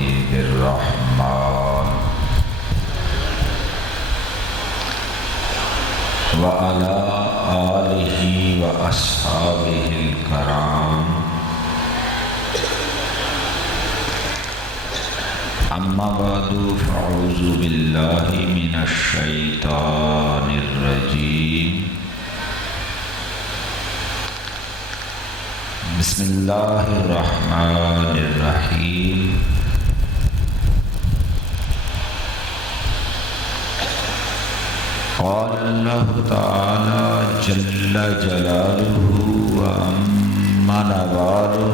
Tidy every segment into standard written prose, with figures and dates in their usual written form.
حبیب الرحمن وعلى آلہ واصحابہ الکرام اما بعد فاعوذ باللہ من الشیطان الرجیم بسم اللہ الرحمن الرحیم قال اللہ تعالی جل جلالہ وعم نوالہ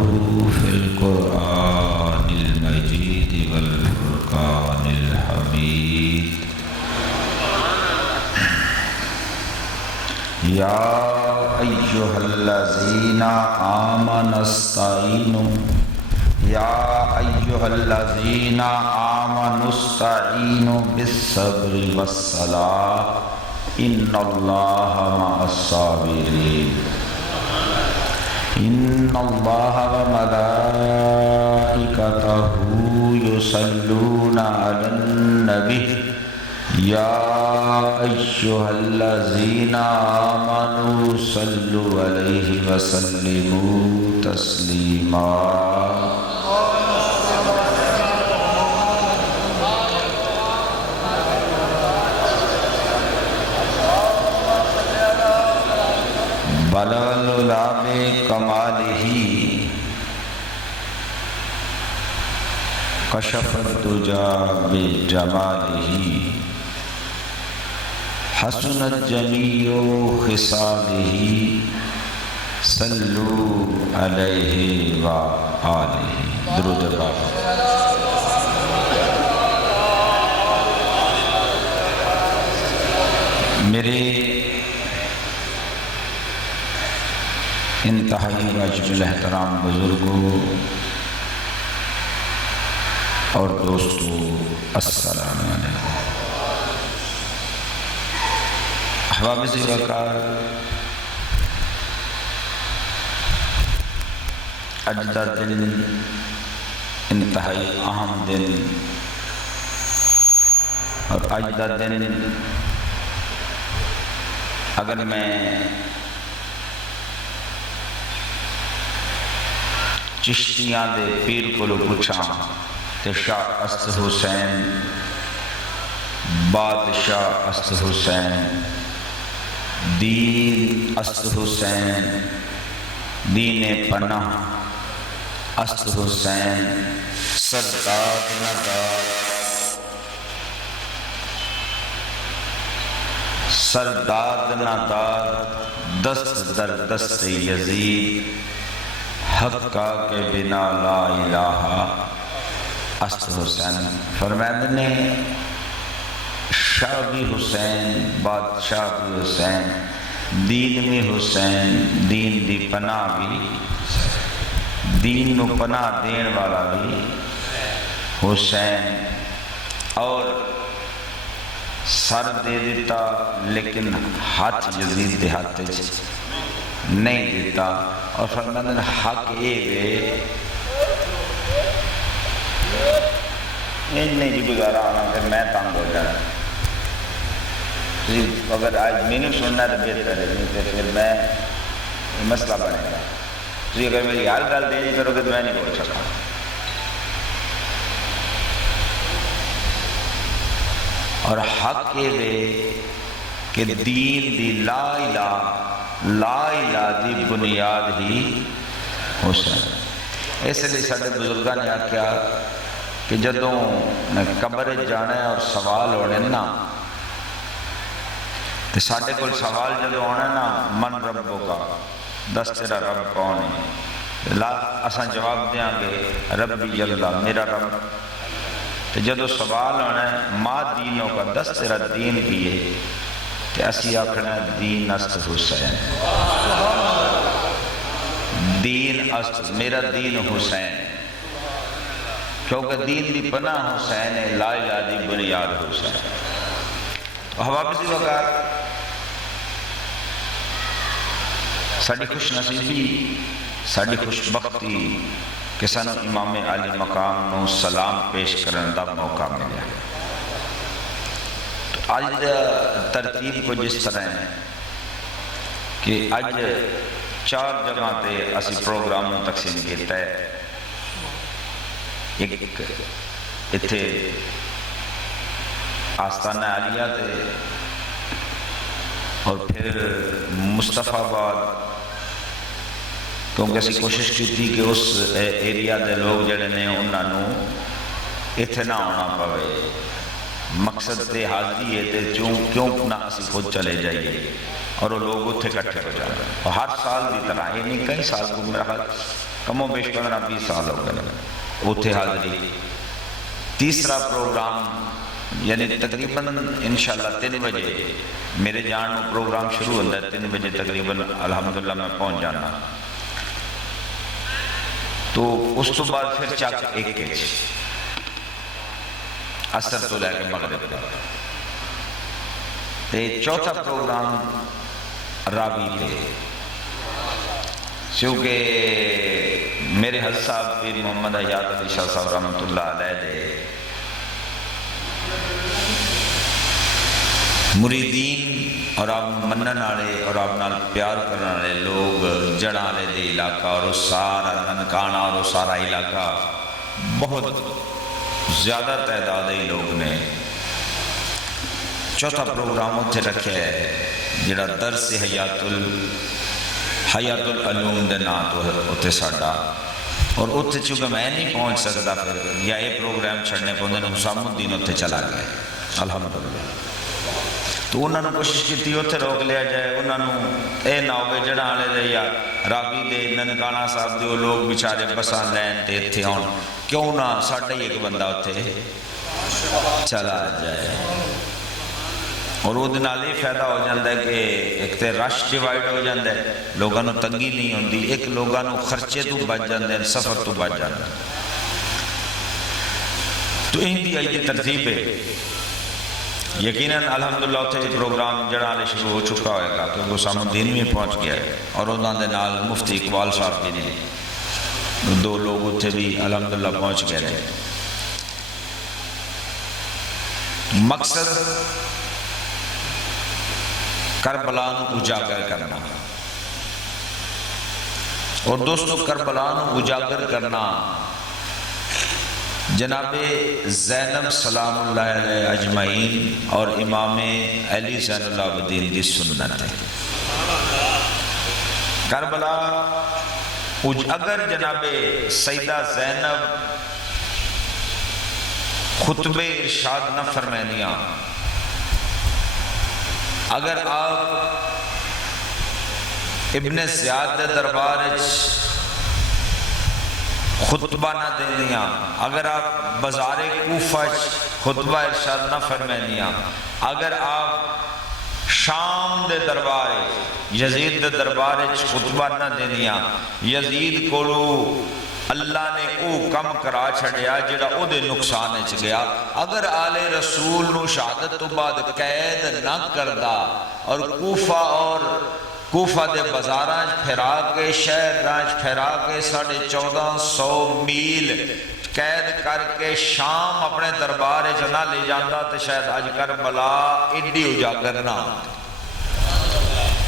فی القرآن المجید والفرقان الحمید یا ایہا الذین آمنوا استعینوا یا ایہا الذین آمنوا استعینوا بالصبر والصلاۃ ان اللہ مع الصابرین ان اللہ وملائکتہ یصلون علی النبی یا ایہا الذین آمنوا صلوا علیہ وسلموا تسلیما بلغ العلا بکمالہ کشف الدجی بجمالہ حسنت جمیع خصالہ صلوا علیہ وآلہ درود پاک میرے انتہائی واجب الاحترام بزرگوں اور دوستو السلام علیکم۔ احباب وقار اج دا دن انتہائی اہم دن اور اج دا دن اگر میں چشتیاں دے پیر کو پوچھاں تے شاہ است حسین بادشاہ است حسین دین است حسین دین پناہ است حسین سرداد نداد سرداد نداد دست در دست یزید حقا کے بنا لا الہ است حسین فرمائند نے شاہ بھی حسین بادشاہ بھی حسین دین بھی حسین دین دی پناہ بھی دین نو پناہ دین والا بھی حسین اور سر دے دیتا لیکن ہاتھ یزید دے ہاتھ نہیں دیتا اور فرماندن حق اے وے نہیں جی گزارا آنا پھر میں تانگ ہو جانا اگر آج میں نے سننا تو بہتر ہے نہیں تو پھر میں مسئلہ بنے گا تو اگر میری ہر گل دینی کرو گے تو میں نہیں بول سکتا اور حق اے وے کہ دین دی لا الہ لا الہ دی بنیاد ہی حسین اس لیے سارے بزرگاں نے آکھیا کہ جدوں قبر جانا ہے اور سوال ہونے نا تو سارے کول سوال جدوں ہونا نا من ربو کا دس تیرا رب کون ہے لا اساں جواب دیاں گے ربی اللہ میرا رب تو جدوں سوال ہونا ہے ما دینوں کا دس تیرا دین کی ہے کہ اسی آکھنا دین است حسین دین است میرا دین حسین کیونکہ دین دی پناہ حسین ہے لا الہ دی بنیاد حسین حوابی وقار ساڑھی خوش نصیبی ساڑھی خوش بختی کہ سانو امام علی مقام نو سلام پیش کرنے دا موقع ملیا۔ تو آج ترتیب کو جس طرح ہے کہ آج 4 جگہ تے اسی پروگرام نو تقسیم کیتا ہے۔ ایک اتھے آستانہ عالیہ تے، اور پھر مصطفیٰ آباد، کیونکہ اسی کوشش کی تھی کہ اس ایریا دے لوگ جڑے نے انہاں نو اتھے نہ ہونا پوے، مقصد تے حاضری ہے تے کیوں نہ اسی خود چلے جائیے اور وہ لوگ اتھے کٹھے ہو جائیں۔ اور ہر سال دی طرح یہ نہیں، کئی سال کو میرا حال کم و بیش 15-20 سال ہو گئے اتھے حاضری۔ تیسرا پروگرام یعنی تقریباً انشاءاللہ 3 بجے میرے جان میں پروگرام شروع ہوتا ہے، 3 بجے تقریباً الحمدللہ میں پہنچ جانا۔ تو اس تو بعد پھر چک 1 عصر تو لے کے مغرب کا۔ چوتھا پروگرام راوی پہ، چونکہ میرے حضرت صاحب پیر محمد حیات علی شاہ صاحب رحمۃ اللہ علیہ دے مریدین اور آپ منن والے اور آپ نال پیار کرنے والے لوگ جڑاں والے دے علاقہ اور سارا ننکانہ اور سارا علاقہ بہت زیادہ تعداد لوگ نے چوتھا پروگرام اتھے رکھے ہے جڑا درس حیات العلوم دے نام تو اتھے ساڈا، اور اتھے چونکہ میں نہیں پہنچ سکتا پھر یا یہ پروگرام چھڑنے پہنچے نے حسام الدین اتھے چلا گئے الحمدللہ۔ تو انہوں نے کوشش کی تھی اتھے روک لیا جائے، انہوں نے اے نہ ہوئے جڑاں والے دے یا راوی دے ننکانہ صاحب دے وہ لوگ بیچارے بساں لین تے اتھے آن، کیوں نہ ساڈا ہی ایک بندہ اتھے چلا جائے۔ اور وہ دنال یہ فائدہ ہو جاندہ ہے کہ ایک تے رش ڈیوائیڈ ہو جاندہ ہے، لوگاں نو تنگی نہیں ہوندی، ایک لوگاں نو خرچے تو بچ جاندے ہیں، سفر تو بچ جاندے ہیں۔ تو ان دی آئی ترتیب ہے، یقیناً الحمدللہ اتھے پروگرام جڑا لے شروع ہو چکا ہوئے گا کیونکہ حسام الدین میں پہنچ گیا ہے، اور انہوں نے نال مفتی اقبال صاحب بھی نے 2 لوگ اتھے بھی الحمدللہ پہنچ گئے ہیں۔ مقصد کربلا نو اجاگر کرنا، اور دوستو کربلا نو اجاگر کرنا جناب زینب سلام اللہ علیہ اجمعین اور امام علی زین العابدین دی سنت ہے۔ کربلا اگر جناب سیدہ زینب خطبہ ارشاد نہ فرمینیاں، اگر آپ ابن زیاد دے دربار خطبہ نہ دینیاں، اگر آپ بازار کوفہ خطبہ ارشاد نہ فرمینیاں، اگر آپ شام دے دربار یزید دے دربار خطبہ نہ دینیاں، یزید کولو اللہ نے او کم کرا چھڑیا جڑا او دے نقصان اچ گیا، اگر آل رسول نو شہادت تو بعد قید نہ کردہ اور کوفہ دے بازاراں پھیرا کے شہر راج پھیرا کے 1450 میل قید کر کے شام اپنے دربار جنا لے جاندہ تو شاید آج کربلا ایڈی اجاگر نہ ہوتی۔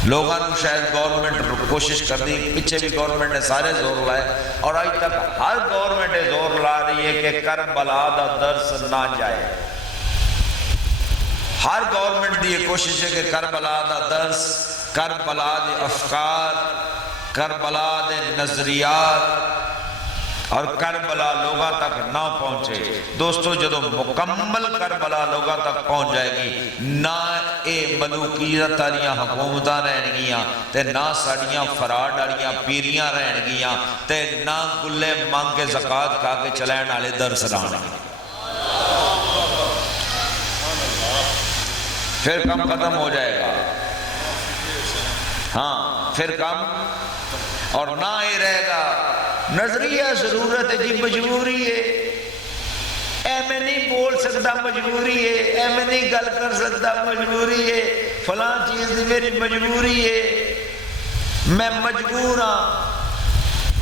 لوگاں نے شاید گورنمنٹ کوشش کر دی، پیچھے بھی گورنمنٹ نے سارے زور لائے، اور آج تک ہر گورنمنٹ زور لا رہی ہے کہ کربلا دا درس نہ جائے۔ ہر گورنمنٹ دی یہ کوشش ہے کہ کربلا دا درس، کربلا دے افکار، کربلا دے نظریات اور کربلا لوگاں تک نہ پہنچے۔ دوستو جدو مکمل کربلا لوگاں تک پہنچ جائے گی، نہ اے ملوکیت والیاں حکومتاں رہن گیاں تے نہ ساڑیاں فراڈ والیاں پیریاں رہن گیاں تے نہ کلے مانگ کے زکوٰۃ کھا کے چلائن والے درس رہن گے۔ پھر کم ختم ہو جائے گا، ہاں پھر کم، اور نہ ہی رہے گا نظریہ ضرورت ہے جی مجبوری ہے، اے میں نہیں بول سکتا مجبوری ہے، اے میں نہیں گل کر سکتا مجبوری ہے، فلاں چیز میری مجبوری ہے، میں مجبور ہاں۔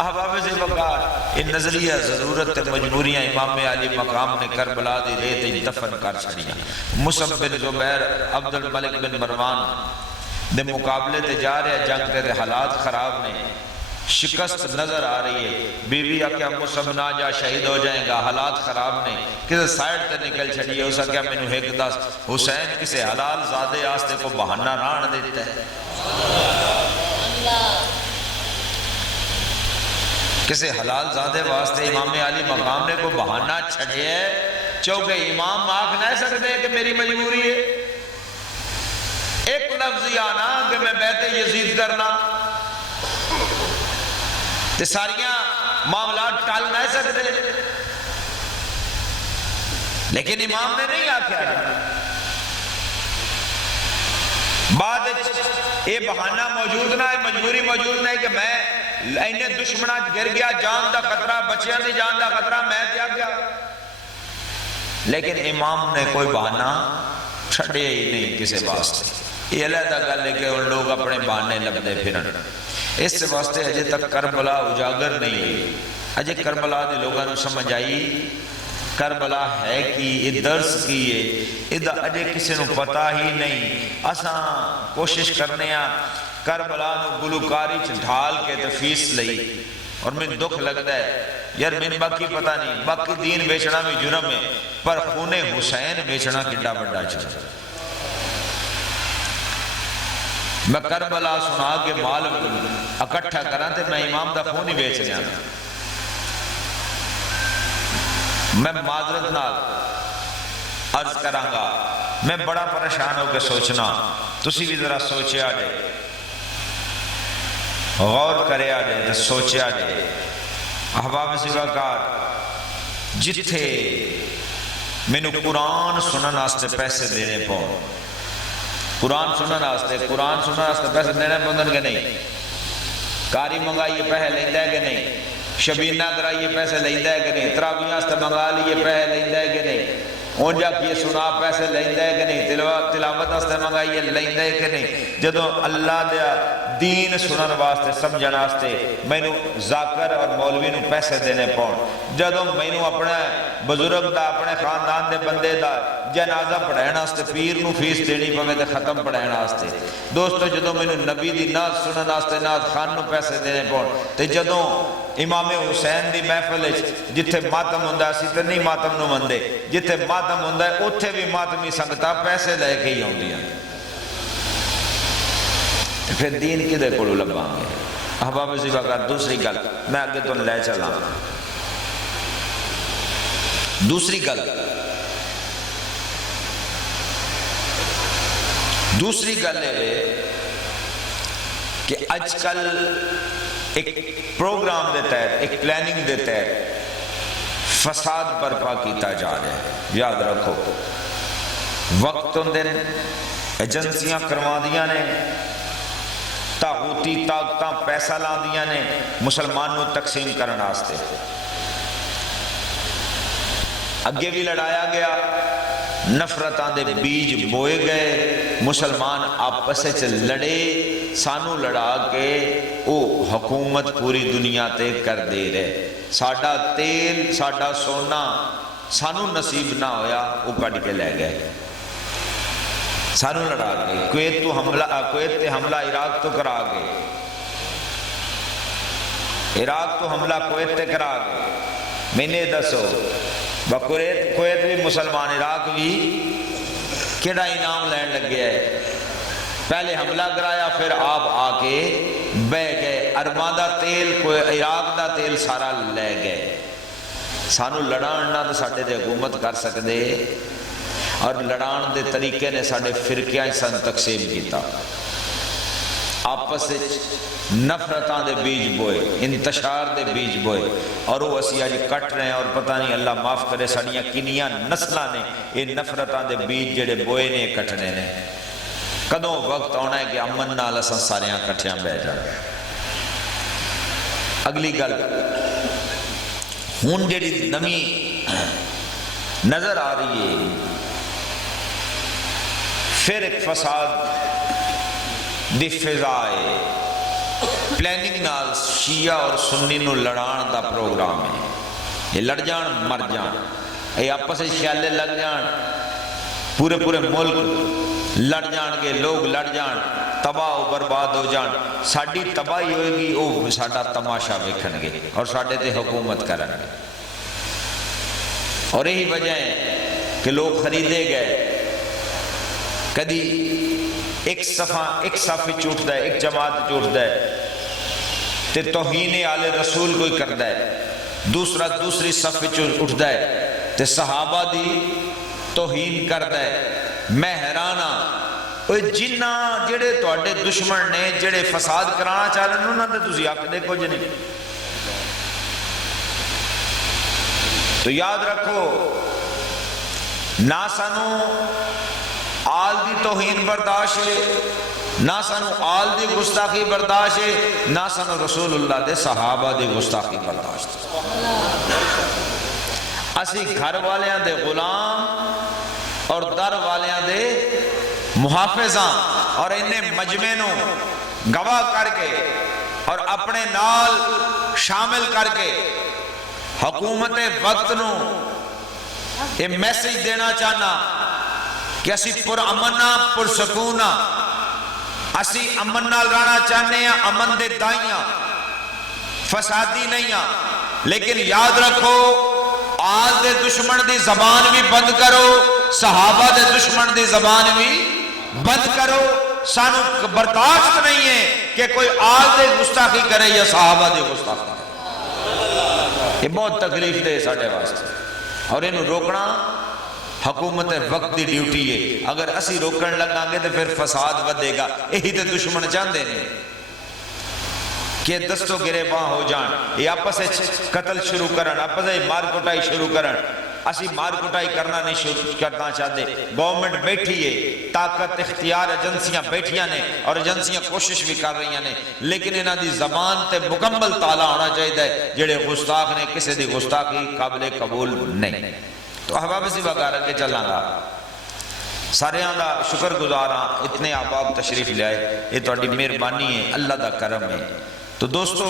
احباب سے وقار یہ نظریہ ضرورت تے مجبوریاں امام علی مقام نے کربلا دی ریت دفن کر چھڑیاں۔ مصعب بن زبیر عبد الملک بن مروان دے مقابلے تے جا رہے جنگ تے حالات خراب نے، شکست نظر آ رہی ہے، بی بی آکیا مصعب نہ جا شہید ہو جائیں گا، حالات خراب نے، کسے سائڈ تے نکل چھڑیے، اسا کیا میں نو ایک دس حسین کسے حلال زادے آستے کو بہانہ ران دیتا ہے، کسے حلال زادے واسطے امام علی مقام نے کو بہانہ چھڑے ہے، چونکہ امام آنکھ نہ سکتے کہ میری مجبوری ہے، ایک لفظی آنا کہ میں بیعت یزید کرنا، تے ساریاں معاملات ٹال نہ سکتے، لیکن امام نے نہیں آکھیا جانا۔ بعد یہ بہانہ موجود نہ ہے، مجبوری موجود نہ ہے کہ میں انہیں دشمنہ گر گیا، جان دا خطرہ، بچیاں دی جان دا خطرہ، میں کیا گیا، لیکن امام نے کوئی بہانہ چھڑے ہی نہیں کسی واسطے۔ یہ علیحدہ گل ہے کہ ان لوگ اپنے بہانے لبدے پھرن، اس سے واسطے اجے تک کربلا اجاگر نہیں ہوئی، اجے کربلا دے لوگاں نو سمجھ آئی کربلا ہے کی، یہ درس کی ہے، ادھا اجے کسی نو پتا ہی نہیں۔ اساں کوشش کرنے ہیں کربلا نو گلوکاری ڈھال کے تفیس لئی، اور میں دکھ لگتا ہے یار میں باقی پتہ نہیں، باقی دین بیچنا بھی جرم ہے، پر خون حسین بیچنا کڈا بڑا چیز۔ میں کربلا سنا کے مال اکٹھا کرا تے میں امام دا خون ہی بیچ رہا، میں معذرت نال عرض کراں گا، میں بڑا پریشان ہو کے سوچنا، تسی بھی ذرا سوچیا جے، غور کرے آجے تے سوچیا جے۔ احباب سواکار جتھے میں نے قرآن سنن آستے پیسے دینے پاؤں، قرآن سنن آستے پیسے دینے پاؤں کہ نہیں، کاری منگائیے پیسے لیندہ ہے کہ نہیں، شبینہ کرائیے پیسے لیندہ ہے کہ نہیں، تراویح آستے منگا لیے پیسے لیندہ ہے کہ نہیں، اونجا کیے سنا پیسے لیندہ ہے کہ نہیں، تلاوت آستے منگائیے لیندہ ہے کہ نہیں۔ جدو اللہ دیا دین سنن واسطے سمجھن واسطے میں نو ذاکر اور مولوی نو پیسے دینے پاؤں، جدو میں نو اپنے بزرگ دا اپنے خاندان دے بندے دا جنازہ پڑھائنا واسطے پیر نو فیس دینی پوے تے ختم پڑھائنا واسطے، دوستو جدو میں نو نبی دی نعت سنن واسطے نعت خان نو پیسے دینے پاؤں، تے جدو امام حسین دی محفل جتھے ماتم ہوندا سی تے نہیں ماتم نو مندے، جتھے ماتم ہوندا ہے اتھے بھی ماتمی سنگتا پیسے لے کے ہی ہوندیاں، پھر دین کدے کولو لباں گے۔ احباب زیباکار دوسری گل میں آگے تو لے چلا، دوسری گل ہے کہ آج کل ایک پروگرام دے تحت، ایک پلاننگ دے تحت فساد برپا کیتا جا رہا ہے۔ یاد رکھو وقت دن ایجنسیاں کروا دیاں نے، تاغوتی طاقتاں پیسہ لا دیاں نے مسلمانوں تقسیم کرنا آستے، اگے بھی لڑایا گیا، نفرتاں دے بیج بوئے گئے، مسلمان آپس سے لڑے، سانو لڑا کے او حکومت پوری دنیا تے کر دے رہے، ساڈا تیل ساڈا سونا سانو نصیب نہ ہویا وہ کٹ کے لے گئے، سانو لڑا گئے، کویت تے حملہ عراق تو کرا گئے، عراق تو حملہ کویت تے کرا گئے، میں نے دسو کویت بھی مسلمان، عراق بھی کیڑا انعام لین لگ گیا ہے، پہلے حملہ کرایا پھر آپ آ کے بہ گئے، ارباں دا تیل عراق دا تیل سارا لے گئے، سانو لڑان نہ تو ساڈے دے حکومت کر سکدے، اور لڑان دے طریقے نے ساڈے فرقیاں سن تقسیم کیتا، آپس نفرتاں دے بیج بوئے، انتشار دے بیج بوئے، اور وہ اسی آج کٹ رہے ہیں، اور پتہ نہیں اللہ معاف کرے ساڑیاں کنیاں نسلاں نے یہ نفرتاں دے بیج جڑے بوئے نے کٹنے نے، کدوں وقت آنا ہے کہ امن نال اساں ساریاں کٹھیاں بہ جان۔ اگلی گل ہن جڑی نمی نظر آ رہی ہے، پھر ایک فساد دی فضا ہے، پلاننگ نال شیعہ اور سنی نو لڑان دا پروگرام ہے. یہ لڑ جان مر جان، یہ آپس خیالے لگ جان، پورے پورے ملک لڑ جان گے، لوگ لڑ جان، تباہ و برباد ہو جان. ساڈی تباہی ہوئے گی، وہ ساڈا تماشا ویکھن گے اور ساڈے تے حکومت کرن گے. اور یہی وجہ ہے کہ لوگ خریدے گئے. کدی ایک صف چوٹتا ہے، ایک جماعت چوٹتا ہے تے توہین آل رسول کوئی کرتا ہے، دوسرا دوسری صف اٹھتا ہے تے صحابہ دی توہین کرتا ہے. میں حیران ہاں، جنہ جڑے تواڈے دشمن نے جڑے فساد کرانا چاہ رہے ہیں انہاں تے تسی حق دے کچھ نہیں. تو یاد رکھو، نہ سانو آل دی توہین برداشت ہے، نہ سانو آل دی گستاخی برداشت ہے، نہ سانو رسول اللہ دے صحابہ دی گستاخی برداشت ہے. اسی گھر والیاں دے غلام اور در والیاں دے محافظاں، اور انہیں مجمع نو گواہ کر کے اور اپنے نال شامل کر کے حکومت وقت نو یہ میسیج دینا چاہنا کہ اسی پر امنہ پر سکونہ، اسی امن نال رانا چاہنے ہیں، امن دے دائیاں، فسادی نہیں ہیں. لیکن یاد رکھو، آل دے دشمن دی زبان بھی بند کرو، صحابہ دے دشمن دی زبان بھی بند کرو. سانو برداشت نہیں ہے کہ کوئی آل دے گستاخی کرے یا صحابہ دے گستاخی کرے. یہ بہت تکلیف دے ساڑھے واسطے، اور انہوں روکنا حکومت وقت دی ڈیوٹی ہے. اگر اسی روکن لگاں گے تو پھر فساد ودے گا. یہی تے دشمن چاہتے ہیں کہ دستوں گریباں ہو جان، یہ آپس قتل شروع کرن، آپس مار کٹائی شروع کرن. اسی مار کٹائی کرنا نہیں شروع کرنا چاہتے. گورنمنٹ بیٹھی ہے، طاقت اختیار ایجنسیاں بیٹھیاں نے، اور ایجنسیاں کوشش بھی کر رہی ہیں، لیکن انہاں دی زبان تے مکمل تالا ہونا چاہیے. جڑے گستاخ نے کسی دی گستاخی قابل قبول نہیں. تو احباب اسی وغیرہ کے چلاں گا. سارے دا شکر گزاراں، اتنے احباب تشریف لے آئے، یہ تہاڈی مہربانی ہے، اللہ دا کرم ہے. تو دوستو،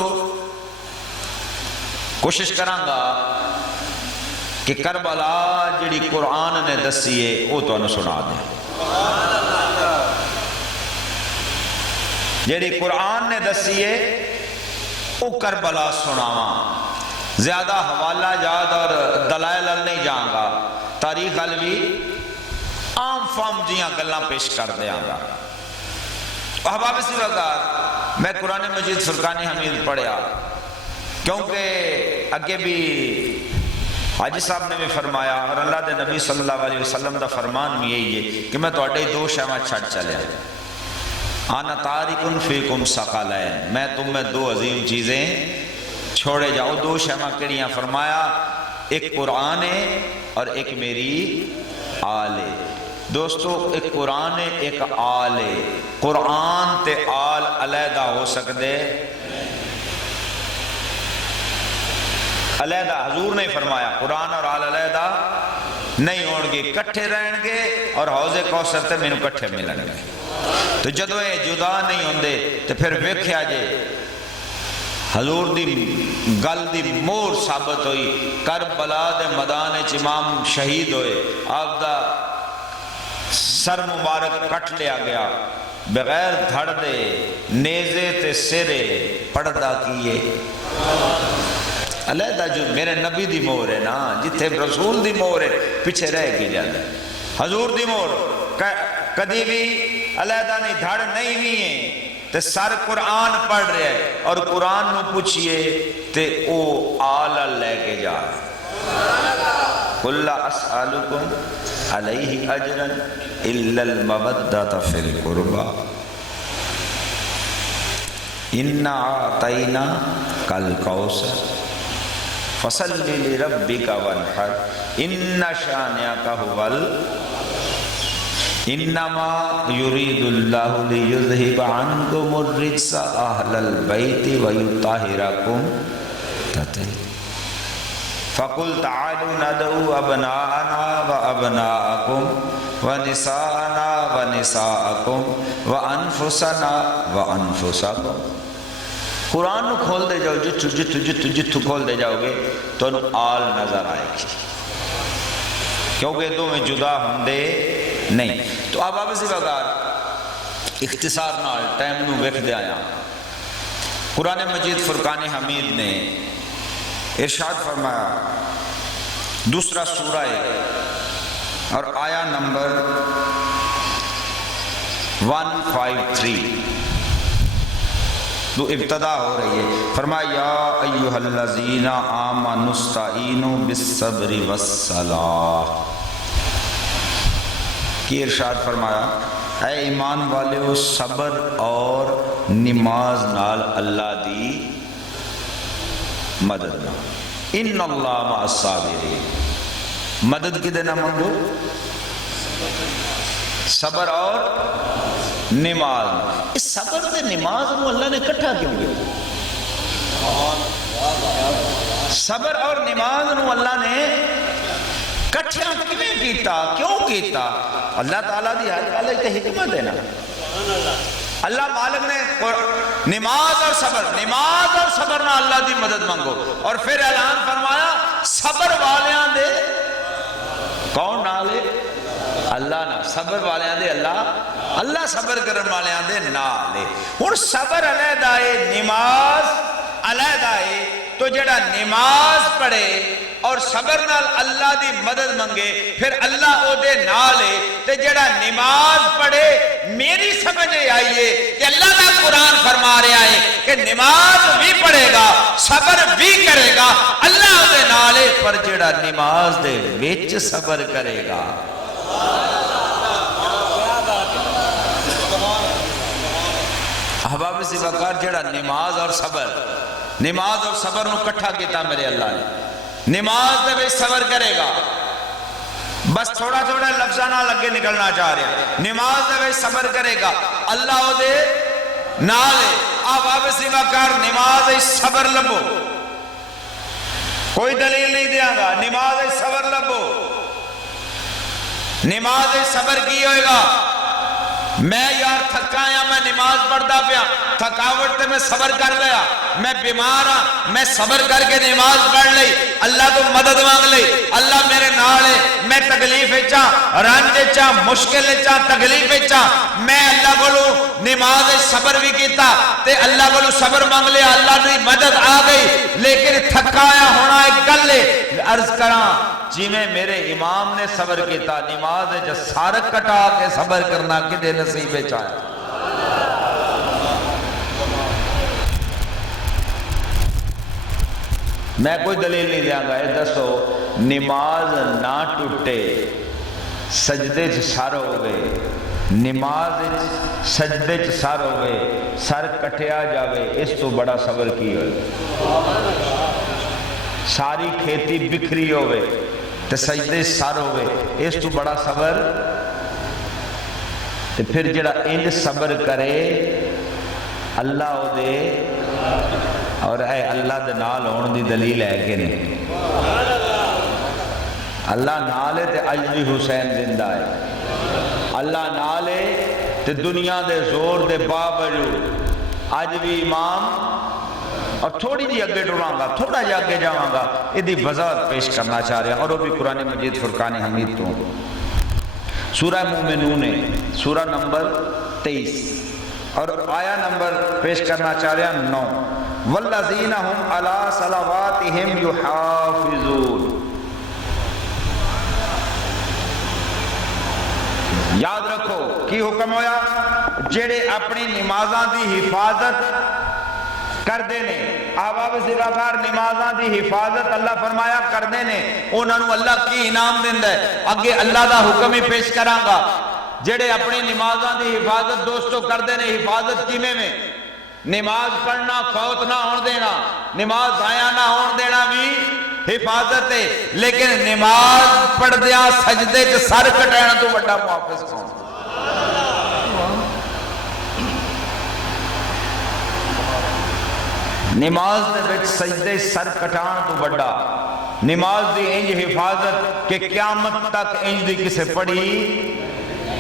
کوشش کراں گا کہ کربلا جڑی قرآن نے دسی ہے وہ تانوں سنا دیں. جڑی قرآن نے دسی ہے وہ کربلا سناواں. زیادہ حوالہ جات اور دلائل نہیں جاؤں گا، تاریخ بھی عام فام جیاں گلاں پیش کر دیاں گا. احباب اسی وقت میں قرآن مجید فرقان حمید پڑھیا، کیونکہ اگے بھی حاجی صاحب نے بھی فرمایا اور اللہ دے نبی صلی اللہ علیہ وسلم دا فرمان بھی یہی ہے کہ میں تواڈے دو شیواں چھڈ چلیا. آنا تارکن فیکم ثقلین، میں تم میں دو عظیم چیزیں چھوڑے جاؤ. دو شیواں کیڑیاں؟ فرمایا ایک قرآن ہے اور ایک میری آل ہے. دوستو، ایک قرآن ہے، ایک آل ہے. قرآن تے آل علیحدہ ہو سکتے؟ علیحدہ حضور نے فرمایا قرآن اور آل علیحدہ نہیں ہون گے، کٹھے رہن گے اور حوض کوثر تے مینوں کٹھے ملن گے. تو جدو یہ جدا نہیں ہوندے تو پھر ویکھیا جے حضور دی گل دی مور ثابت ہوئی. کربلا دے میدان وچ امام شہید ہوئے، آپ دا سر مبارک کٹ لیا گیا بغیر دھڑ دے، نیزے تے سرے پڑدا کیے. علیحدہ جو میرے نبی دی مور ہے نا، جتھے رسول دی مور ہے پیچھے رہ کی جاتا. حضور دی مور کدی بھی علیحدہ نہیں، دھڑ نہیں بھی ہے. تے سر قرآن پڑھ رہے ہیں اور قرآن نو پوچھئے تے او آلہ لے کے جا رہے. قُلْ لَا أَسْأَلُكُمْ عَلَيْهِ أَجْرًا إِلَّا الْمَوَدَّةَ فِي الْقُرْبَى إِنَّا أَعْطَيْنَاكَ الْكَوْثَرَ فَصَلِّ لِرَبِّكَ وَانْحَرْ إِنَّ شَانِئَكَ هُوَ انما یرید اللہ لیذہب عنکم الرجس اہل البیت ویطہرکم تطہیرا. فقل تعالوا ندعو ابناءنا وابناءکم ونساءنا ونساءکم وانفسنا وانفسکم قرآن نو کھول دے جاؤ جتھو کھول دے جاؤ گے تو آل نظر آئے گی، کیونکہ دو میں جدا ہوندے نہیں۔ تو اب اسی بغیر اختصار نال ٹائم نو ویکھ دے آیا، قرآن مجید فرقان حمید نے ارشاد فرمایا، دوسرا سورہ ہے اور آیا نمبر 153 تو ابتدا ہو رہی ہے، فرمایا یا ایھا الذین آمنوا استعینوا بالصبر والصلاۃ۔ کی ارشاد فرمایا، اے ایمان والےو صبر اور نماز نال اللہ دی مدد نہ، ان اللہ مع الصابرین۔ مدد کدے نہ منگو؟ صبر اور نماز۔ اس صبر تے نماز نو اللہ نے کٹھا کیوں کیا؟ صبر اور نماز نو اللہ نے کٹھا کیوں کیتا؟ کیوں کیتا؟ اللہ تعالیٰ دی ہر گل تے حکمت ہے نا۔ اللہ مالک نے نماز اور صبر نہ اللہ دی مدد مانگو، اور پھر اعلان فرمایا صبر والیاں دے کون نالے؟ اللہ نہ۔ صبر والیاں دے اللہ صبر کرن والیاں دے نالے۔ ہن صبر علیحدہ ہے، نماز علیحدہ ہے، تو جڑا نماز پڑھے اور صبر نال اللہ دی مدد منگے پھر اللہ او دے نال ہے، تے جڑا نماز پڑھے میری سمجھ آئیے کہ اللہ دا قرآن فرما رہا ہے کہ نماز بھی پڑھے گا صبر بھی کرے گا اللہ او دے نال ہے، پر جڑا نماز دے وچ صبر کرے گا۔ احباب سے وقار جڑا نماز اور صبر نو کٹھا کیتا میرے اللہ نے، نماز دے وچ صبر کرے گا، بس تھوڑا لفظاں نال اگے نکلنا چاہ رہا ہے، نماز دے وچ صبر کرے گا اللہ او دے نال ہے۔ احباب سے وقار نماز وچ صبر لبو، کوئی دلیل نہیں دیاں گا، نماز وچ صبر لبو۔ نماز وچ صبر کی ہوئے گا؟ میں یار تھکایا، میں نماز پڑھتا پیا، تھکاوٹ تے میں صبر کر لیا، میں بیمار ہاں، میں صبر کر کے نماز پڑھ لئی، اللہ تو مدد مانگ لئی، اللہ میرے نال ہے، میں تکلیف وچاں، رنج وچاں، مشکل وچاں، تکلیف وچاں، میں اللہ کولوں نماز وچ صبر بھی کیتا تے اللہ کولوں صبر مانگ لیا، اللہ دی مدد آ گئی، لیکن تھکایا ہونا ایک گل ہے۔ عرض کراں جی میں میرے امام نے صبر کیتا، نماز جو سار کٹا کے صبر کرنا کدے نصیب چاہے؟ میں کوئی دلیل نہیں دیاں گا، دسو نماز نہ ٹوٹے سجدے چ سر ہو گئے، نماز سجدے چ سر ہو گئے، سر کٹیا جاوے، اس تو بڑا صبر کی ہوئے؟ ساری کھیتی بکھری ہوئے تے سجدے سر ہوئے، اس تو بڑا صبر؟ تے پھر جڑا انج صبر کرے اللہ او دے، اور اے اللہ دے نال ہون دی دلیل ہے کہ نہیں؟ اللہ نال ہے تے اج بھی حسین زندہ ہے، اللہ نال ہے تے دنیا دے زور دے باوجود اج بھی امام، اور تھوڑی جی اگے ٹراں گا، تھوڑا جی اگے جاواں گا، ادھی وضاحت پیش کرنا چاہ رہا اور وہ بھی قرآن مجید فرقان حمید تو سورہ مومنون ہے، سورہ نمبر 23 اور آیا نمبر پیش کرنا چاہ رہا 9، والذین هم علی صلواتہم یحافظون۔ یاد رکھو کی حکم ہویا؟ جڑے اپنی نمازاں دی حفاظت کردے نے، آباب زباکار نمازاں دی حفاظت اللہ فرمایا کردے نے، انہوں نے اللہ کی انعام دیندہ ہے۔ اگے اللہ دا حکم ہی پیش کراں گا، جڑے اپنی نمازاں دی حفاظت دوستو کردے نے، حفاظت کیمیں میں؟ نماز پڑھنا فوت نہ ہون دینا، نماز ضائع نہ ہون دینا بھی حفاظت ہے، لیکن نماز پڑھ دیا سجدے چ سر کٹانا تو بڑا محافظ کون؟ نماز دے وچ سجدے سر کٹان تو بڑا، نماز دی انج حفاظت کہ قیامت تک انج دی کسے پڑھی،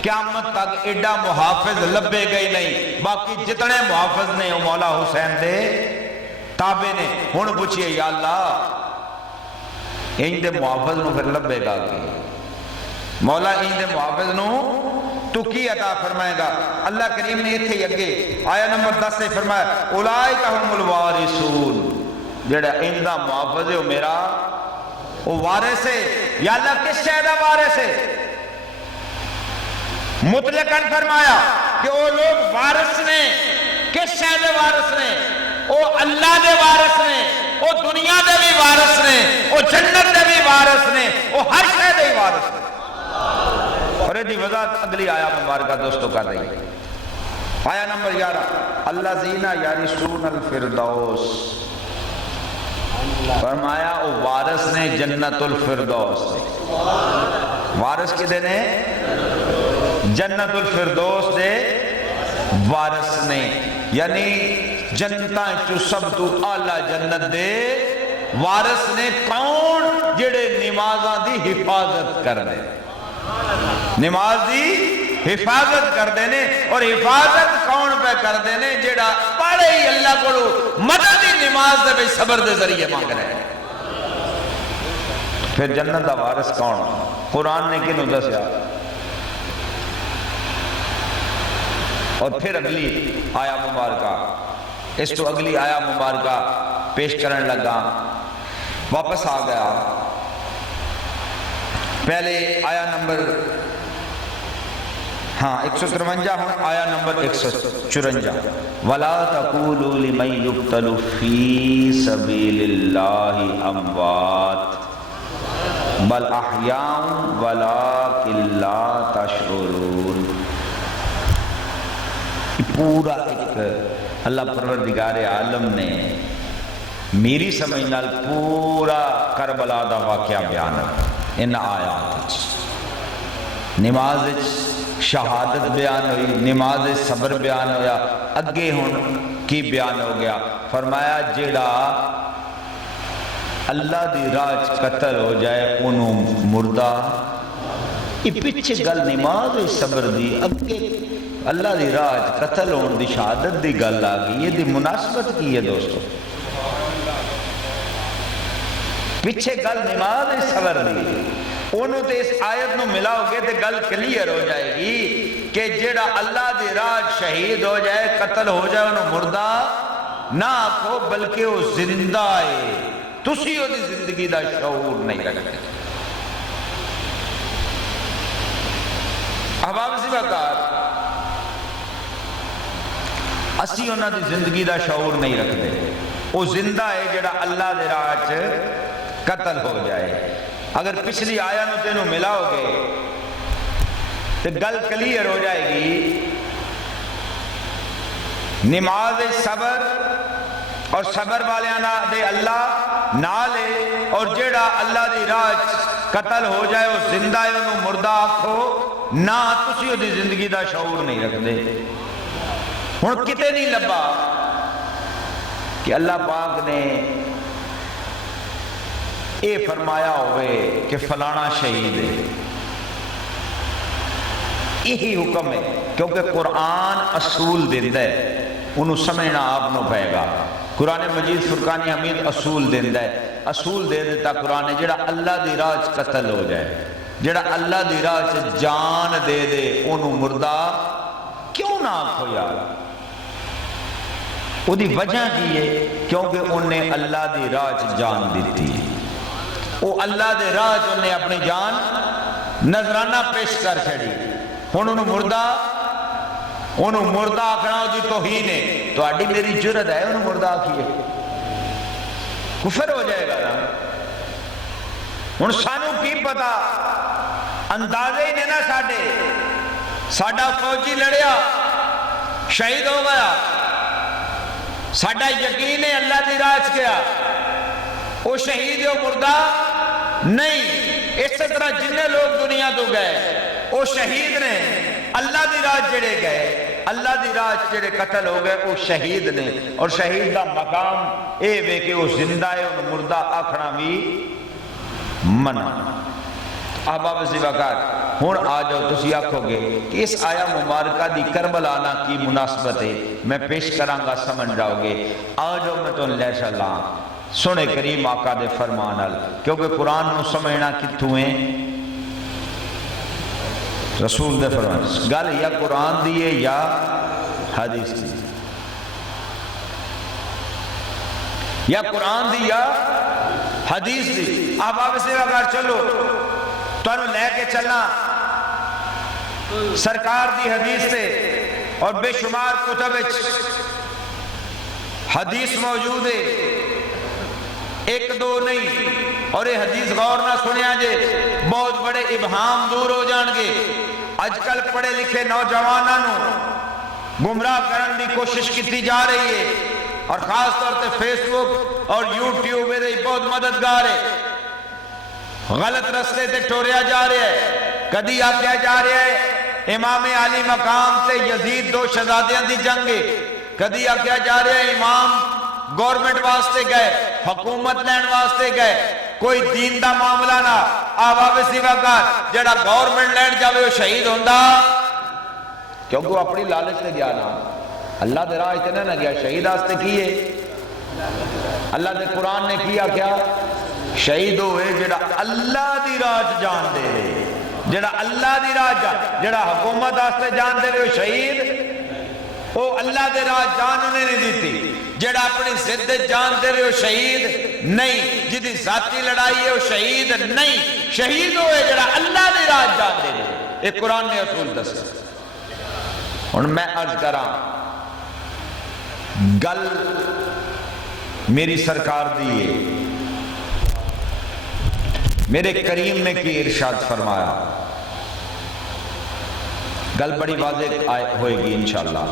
قیامت تک ایڈا محافظ لبے گئی نہیں، باقی جتنے محافظ نے وہ مولا حسین دے تابے نے ہن پوچھئے یا اللہ ان دے محافظ نو پھر لبے گا کہ مولا ان دے محافظ نو تو کی عطا فرمائے گا؟ اللہ کریم نے اتھے اگے آیا نمبر 10 سے فرمایا اولئک هم الوارثون، جڑا ان دا محافظ ہے وہ میرا وہ وارث ہے۔ یا اللہ کس شے دا وارث ہے؟ مطلقاً فرمایا کہ وہ لوگ وارث نے، کس شے دے وارث نے؟ وہ اللہ دے وارث نے، وہ دنیا دے بھی وارث نے، وہ جنت دے بھی وارث نے، وہ ہر شے دے وارث نے۔ اور یہ وضاحت اگلی آیا مبارکہ دوستوں کر رہی ہے۔ آیا نمبر 11 الذین یرثون الفردوس، فرمایا وہ وارث نے جنت الفردوس دے۔ وارث کدے نے؟ جنت الفردوس دے وارث نے، یعنی جنتاں چو سب تو اعلیٰ جنت دے وارث نے۔ کون؟ جڑے نمازاں دی حفاظت کر دے، نماز دی حفاظت کر دینے۔ اور حفاظت کون پہ کر دینے؟ جڑا پڑھے ہی اللہ کو مدد دی نماز دے بھی صبر دے ذریعے مانگ رہے ہیں۔ پھر جنت دا وارث کون؟ قرآن نے کنوں دسیا؟ اور پھر اگلی آیا مبارکہ، اس تو اگلی آیا مبارکہ پیش کرنے لگا، واپس آ گیا۔ پہلے آیا نمبر 153 ہوں، آیا نمبر 154 وَلَا تَقُولُوا لِمَنْ يُقْتَلُ فِي سَبِيلِ اللَّهِ أَمْوَاتٌ بَلْ أَحْيَاءٌ وَلَكِنْ لَا تَشْعُرُونَ۔ پورا ایک اللہ پروردگار عالم نے میری سمجھ نال پورا کربلا دا واقعہ بیان ان آیات۔ نماز شہادت بیان ہوئی، نماز صبر بیان ہویا، اگے ہن کی بیان ہو گیا؟ فرمایا جیڑا اللہ دی راج قتل ہو جائے انہوں مردہ۔ یہ پیچھے گل نماز صبر دی، اگے اللہ دی راج قتل ہون دی شہادت دی گل آگئی۔ یہ دی مناسبت کی ہے دوستو؟ پیچھے گل نماز صبر دی، انہوں تے اس آیت نو ملاؤ گے تے گل کلیئر ہو جائے گی کہ جیڑا اللہ دی راج شہید ہو جائے، قتل ہو جائے، انہوں مردہ نہ آکھو بلکہ وہ زندہ ہے۔ تسی وہ دی زندگی دا شعور نہیں رکھتے۔ احباب اسی وقت اسی انہوں دی زندگی دا شعور نہیں رکھتے۔ وہ زندہ ہے جڑا اللہ دے راج قتل ہو جائے۔ اگر پچھلی آیا نو تینوں ملاؤ گے تو گل کلیئر ہو جائے گی۔ نماز صبر اور صبر والیاں دے اللہ نالے، اور جیڑا اللہ دی راج قتل ہو جائے وہ زندہ ہے، انہوں مردہ آکھو نہ، تسی وہ دی زندگی دا شعور نہیں رکھ دے۔ ہن کتے نہیں لبا کہ اللہ پاک نے اے فرمایا ہوئے کہ فلانا شہید ہے۔ یہی حکم ہے، کیونکہ قرآن اصول دیندہ ہے، انہوں سمجھنا آپ نو پائے گا۔ قرآن مجید فرقان حمید اصول دیندہ ہے، اصول دے دیتا قرآن جڑا اللہ دی راج قتل ہو جائے، جڑا اللہ دی راج جان دے دے، انہوں مردہ کیوں نہ آکھو یار؟ وہ دی وجہ کی ہے کیونکہ انہیں اللہ دی راج جان دیتی ہے۔ وہ اللہ دے راج انہیں اپنی جان نظرانہ پیش کر چھڑی، انہوں مردہ آکھنا ہو دی توہین ہے۔ تو آڈی میری جرت ہے انہوں مردہ آکھیے، کفر ہو جائے گا نا۔ ان سانوں کی پتا اندازے ہی نہیں نا، ساڈا فوجی لڑیا شہید ہو گیا، ساڈا یقین ہے اللہ دی راج کیا، وہ شہید ہے، وہ مردہ نہیں۔ اس طرح جنہیں لوگ دنیا تو گئے وہ شہید نے، اللہ دی راج جڑے گئے، اللہ دی راج جڑے قتل ہو گئے وہ شہید نے۔ اور شہید دا مقام اے وے کہ وہ زندہ ہے، انہوں مردہ آکھنا بھی منع۔ احباب زیباکار ہن آ جاؤ تسی آکھو گے کہ اس آیا مبارکہ دی کربلا نا کی مناسبت ہے، میں پیش کراں گا سمجھ جاؤ گے۔ آ جاؤ میں تو لے چلاں سنے کریم آقا دے فرمان ال، کیونکہ قرآن نو سمجھنا کتھوں ہے؟ رسول دے فرمان گل یا قرآن دی ہے یا حدیث دی، یا قرآن دی یا حدیث دی۔ احباب سے اگر چلو تو لے کے چلنا سرکار دی حدیث سے، اور بے شمار کتب حدیث موجود ہے، ایک دو نہیں، اور یہ حدیث غور نہ سنیا جے بہت بڑے ابہام دور ہو جان گے۔ اج کل پڑھے لکھے نوجوانوں گمراہ کرنے کی کوشش کی جا رہی ہے، اور خاص طور سے فیس بک اور یوٹیوب میں بہت مددگار ہے۔ غلط رستے تے ٹوریا جا رہا ہے، کدی آکھیا جا رہا ہے امام علی مقام تے یزید دو شہزادیاں دی جنگ ہے، کدی آکھیا جا رہا ہے امام گورنمنٹ واسطے گئے، حکومت لین واسطے گئے، کوئی دین دا معاملہ نہ۔ احباب زیباکار جڑا گورنمنٹ لین جاوے وہ شہید ہوندا، کیونکہ وہ اپنی لالچ تے گیا نا، اللہ دے راہ اتنے نہ گیا۔ شہید واسطے کیے اللہ دے قرآن نے کیا کیا؟ شہید ہوئے جڑا اللہ دی راہ جان دے، جڑا اللہ دی راہ جان، جڑا حکومت واسطے جان دے وہ شہید، وہ اللہ دے راہ جان انہیں نہیں دیتی۔ جڑا اپنی ضد جان دے وہ شہید نہیں، جدی ذاتی لڑائی ہے وہ شہید نہیں۔ شہید ہوئے جڑا اللہ دی راہ جان دے، ایک قرآن نے اصول دس۔ اور میں عرض کراں گل میری سرکار دی ہے، میرے کریم نے کی ارشاد فرمایا، گل بڑی واضح ہوئے گی انشاءاللہ۔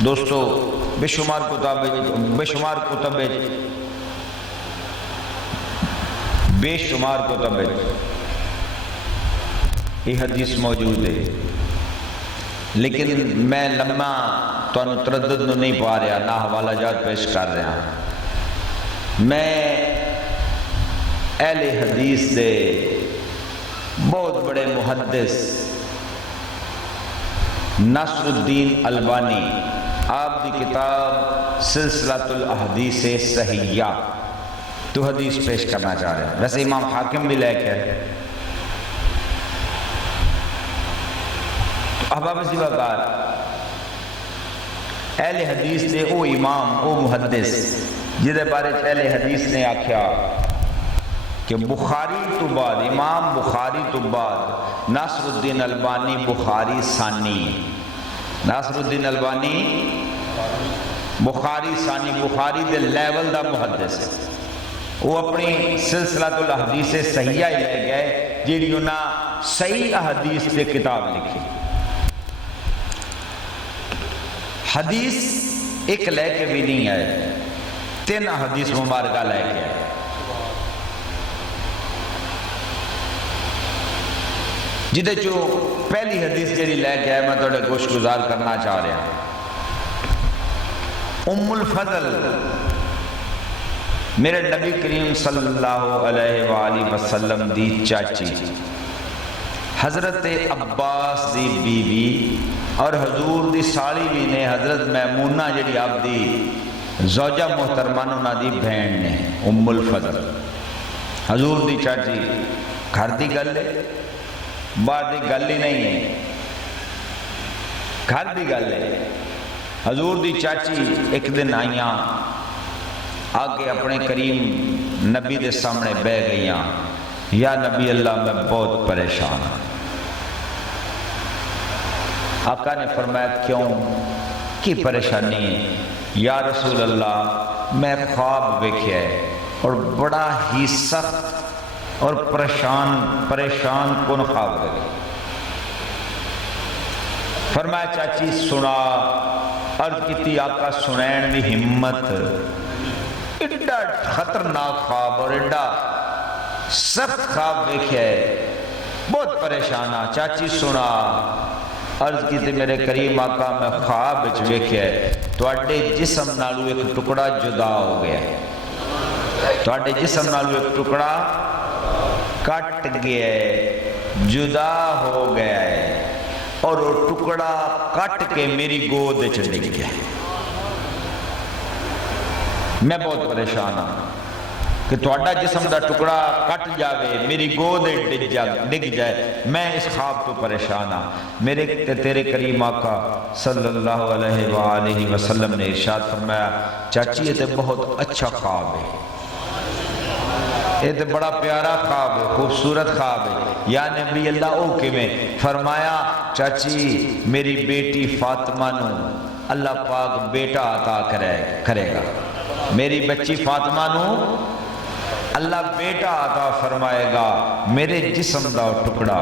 دوستو بے شمار کتب یہ حدیث موجود ہے، لیکن میں لمحہ تو تردد نہیں پا رہا، نہ حوالہ جات پیش کر رہا۔ میں اہل حدیث دے بہت بڑے محدث ناصر الدین البانی آپ دی کتاب سلسلۃ الاحادیث صحیحہ تو حدیث پیش کرنا چاہ رہے ہیں، ویسے امام حاکم بھی لے کے احباب زیباکار اہل حدیث دے او امام او محدث جدے بارے اہل حدیث نے آکھیا کہ بخاری تو بعد، امام بخاری تو بعد ناصر الدین البانی بخاری ثانی، ناصر الدین البانی بخاری ثانی، بخاری دے لیول دا محدث ہے۔ وہ اپنی سلسلۃ الاحادیث صحیحہ ہی لے گئے جیڑی انہاں صحیح احادیث دے کتاب لکھی۔ حدیث ایک لے کے بھی نہیں آئے، 3 حدیث مبارکہ لے کے آئے۔ جدے جو پہلی حدیث جیڑی لے کے آئے میں توڑے گوش گزار کرنا چاہ رہا ہوں۔ ام الفضل میرے نبی کریم صلی اللہ علیہ وآلہ وسلم دی چاچی، حضرت عباس دی بیوی اور حضور دی سالی بھی نے، حضرت میمونہ جڑی آپ دی زوجہ محترمہ نہ دی بہن نے، ام الفضل حضور دی چاچی۔ گھر دی گل ہے، باہر دی گل ہی نہیں ہے، گھر دی گل ہے۔ حضور دی چاچی ایک دن آئیاں، آگے اپنے کریم نبی دے سامنے بہ گئیاں، یا نبی اللہ میں بہت پریشان ہوں۔ آقا نے فرمایا کیوں، کی پریشانی ہے؟ یا رسول اللہ میں خواب دیکھا ہے اور بڑا ہی سخت اور پریشان کن خواب دیکھا۔ فرمایا چاچی سنا، عرض کیتی آقا سنین دی ہمت، ایڈا خطرناک خواب اور ایڈا سخت خواب دیکھا ہے، بہت پریشان ہاں۔ چاچی سنا، عرض کی تھی میرے کریم آقا میں خواب وچ ویکھیا ہے تواڈے جسم نالو ایک ٹکڑا جدا ہو گیا ہے، تواڈے جسم نالو ایک ٹکڑا کٹ گیا ہے، جدا ہو گیا ہے، اور وہ ٹکڑا کٹ کے میری گود ڈگ گیا ہے۔ میں بہت پریشان ہوں کہ تھوڑا جسم دا ٹکڑا کٹ جاوے، میری گود ڈگ جائے، میں اس خواب تو پریشان ہوں۔ میرے تیرے کریم آقا صلی اللہ علیہ وآلہ وسلم نے ارشاد فرمایا، چاچی یہ تو بہت اچھا خواب ہے، یہ تو بڑا پیارا خواب ہے، خوبصورت خواب ہے۔ یا نبی اللہ او کے میں فرمایا، چاچی میری بیٹی فاطمہ نو اللہ پاک بیٹا عطا کرے گا، میری بچی فاطمہ نو اللہ بیٹا عطا فرمائے گا، میرے جسم دا ٹکڑا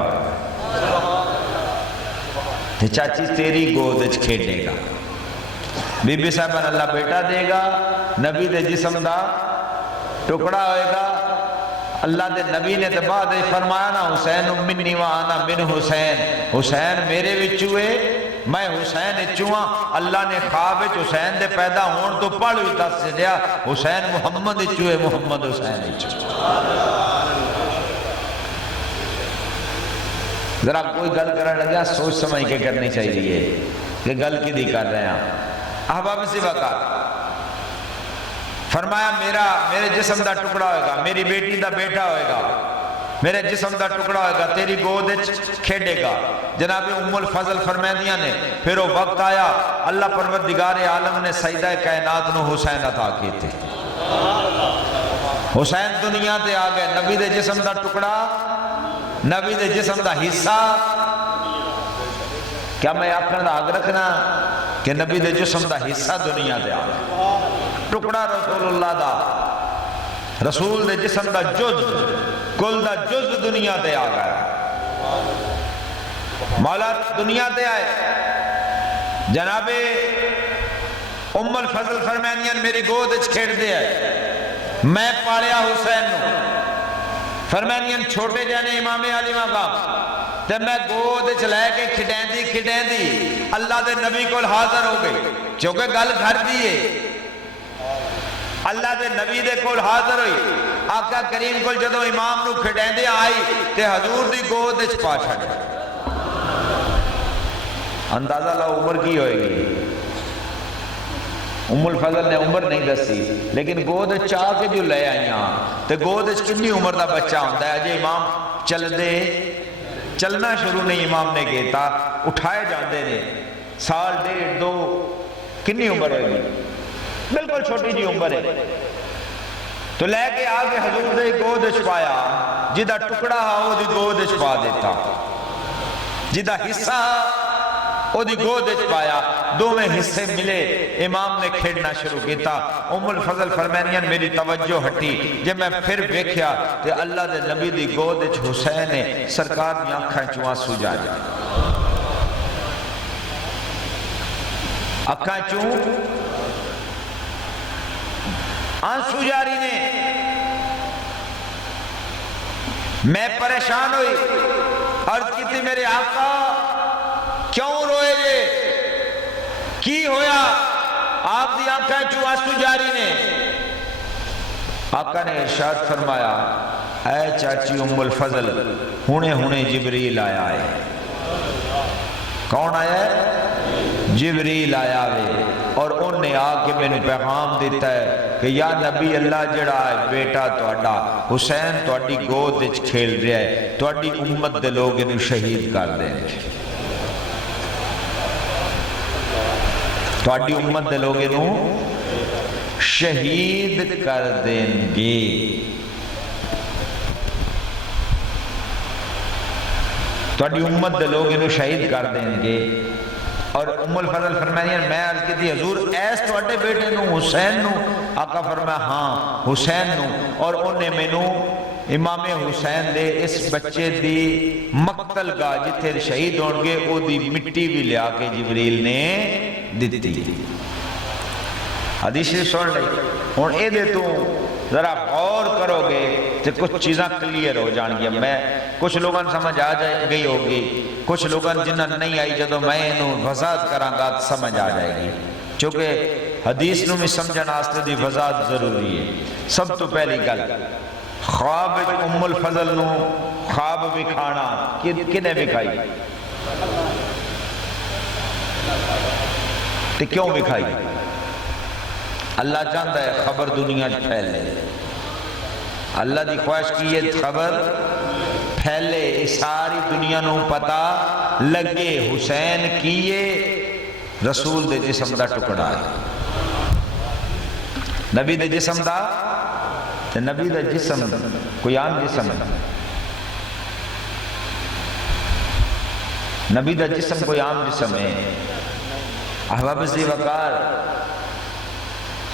ہے، چاچی تیری گود کھیڈے گا، بی بی صاحبہ اللہ بیٹا دے گا، نبی دے جسم دا ٹکڑا ہوئے گا۔ اللہ دے نبی نے بعد فرمایا نا، حسین منی وانا من حسین، حسین میرے وچوے میں حسین اچھواں۔ اللہ نے خواب حسین دے پیدا ہون تو پڑھ بھی دس دیا، حسین محمد اچھوے، محمد حسین اچھوے۔ ذرا کوئی گل کرنے لگا سوچ سمجھ کے کرنی چاہیے کہ گل کی دی کر رہے ہیں۔ احباب سی وقت فرمایا میرے جسم دا ٹکڑا ہوئے گا، میری بیٹی دا بیٹا ہوئے گا، میرے جسم دا ٹکڑا ہوئے گا، تیری گود کھیڑے گا۔ جناب ام الفضل فرمیدیاں نے پھر وہ وقت آیا، اللہ پروردگار عالم نے سیدہ کائنات نو حسین عطا کیتے، حسین دنیا تے آ گئے، نبی دے جسم دا ٹکڑا، نبی دے جسم دا حصہ۔ کیا میں آخر دا حق رکھنا کہ نبی دے جسم دا حصہ دنیا تے آ گئے، ٹکڑا رسول اللہ دا، رسول دے جسم دا جز، کل دا جز دنیا تے آ گیا۔ مولا دنیا تے آئے، جناب ام الفضل فرمینیاں میری گود کھیڑ دے آئے، میں پالیا حسین نو، فرمینیاں چھوٹے جانے امام علی مقام تے میں گود لے کے کھڑیں دی اللہ دے نبی کو حاضر ہو گئی، چونکہ گل گھر دیئے، اللہ دے نبی دے کول حاضر ہوئی، آقا کریم کول جدو امام نو کھڑیں دے آئی تے حضور دی گود پا چھڑے۔ اندازہ لا عمر کی ہوئے گی، ام الفضل نے عمر نہیں دسی، لیکن گود چاہ کے جو لے آئیاں تے گود کنی عمر دا بچہ ہوتا ہے، اجے امام چل دے، چلنا شروع نہیں امام نے کیتا، اٹھائے جاندے نے، سال ڈیڑھ دو، کنی عمر ہوئے گی، بالکل چھوٹی جی عمر ہے، تو لے کے آگے حضور دے گود چھپایا، جدہ ٹکڑا ہا وہ دی گود چھپا دیتا، جدہ حصہ وہ دی گود چھپایا، دو میں حصے ملے، امام نے کھیڑنا شروع کیتا۔ ام الفضل فرمینیاں میری توجہ ہٹی، جب میں پھر بیکھیا تے اللہ دے نبی دی گود حسین ہے، سرکار میں آنکھاں چوہاں سو جاری، آنکھاں چوں آنسو جاری نے۔ میں پریشان ہوئی، عرض کی تھی میرے آقا کیوں روئے جے، کی ہویا؟ آپ دی آنکھیں چوں آنسو جاری نے۔ آقا نے ارشاد فرمایا، اے چاچی ام الفضل، ہونے جبریل آیا ہے۔ کون آیا ہے؟ جبریل آیا ہے، اور انہوں نے آ کے میں نے پیغام دیتا ہے کہ یا نبی اللہ جڑا ہے بیٹا توڑا حسین توڑی گود کھیل رہا ہے، توڑی امت دے لوگ انہوں شہید کر دیں گے، توڑی امت دے لوگ انہوں شہید کر دیں گے۔ توڑی امت دے لوگ انہوں شہید کر دیں گے۔ اور ام الفضل فرمائیں میں عرض کی تھی حضور ایس توڑے بیٹے نو حسین نو؟ آقا فرمایا ہاں حسین نو، اور انہیں میں نو امام حسین دے اس بچے دی مقتل گاہ جتھے شہید ہونگے او دی مٹی بھی لیا کے جبریل نے دیتی۔ حدیث سن لئی ہوں اے دے تو ذرا غور کرو گے تو کچھ چیزاں کلیئر ہو جان گیا۔ میں کچھ لوگاں سمجھ آ جائے گئی ہوگی، کچھ لوگاں جنہاں نہیں آئی جدو میں انہوں وضاحت کران گا سمجھ آ جائے گی، چونکہ حدیث نو میں سمجھنا آستے دی وضاحت ضروری ہے۔ سب تو پہلی گل خواب ام الفضل نو خواب وکھانا کنے وکھائی تے کیوں وکھائی؟ اللہ چاہتا ہے خبر دنیا پھیلے، اللہ دی خواہش کی ہے خبر پھیلے، ساری دنیا نو پتا لگے حسین کیے رسول دے جسم دا ٹکڑا ہے، نبی دے جسم دا، تے نبی دا جسم کوئی عام جسم ہے، نبی دا جسم کوئی عام جسم ہے۔ احباب زی وقار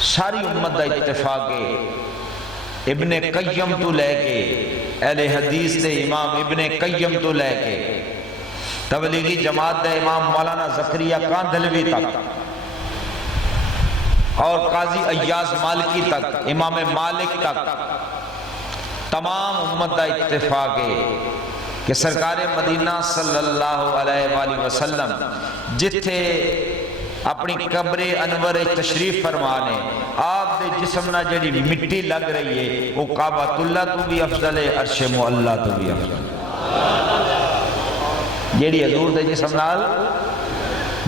ساری امت دا اتفاق ہے، ابن قیم تو لے کے اہل حدیث دے امام ابن قیم تو لے کے تبلیغی جماعت دے امام مولانا زکریا کاندھلوی تک اور قاضی ایاز مالکی تک، امام مالک تک، تمام امت دا اتفاق ہے کہ سرکار مدینہ صلی اللہ علیہ وآلہ وسلم جتھے اپنی قبر انور تشریف فرمانے آپ دے جسم نہ جڑی مٹی لگ رہی ہے وہ کعبۃ اللہ تو بھی افضل ہے، عرش معلیٰ تو بھی افضل ہے، جڑی حضور دے جسم نال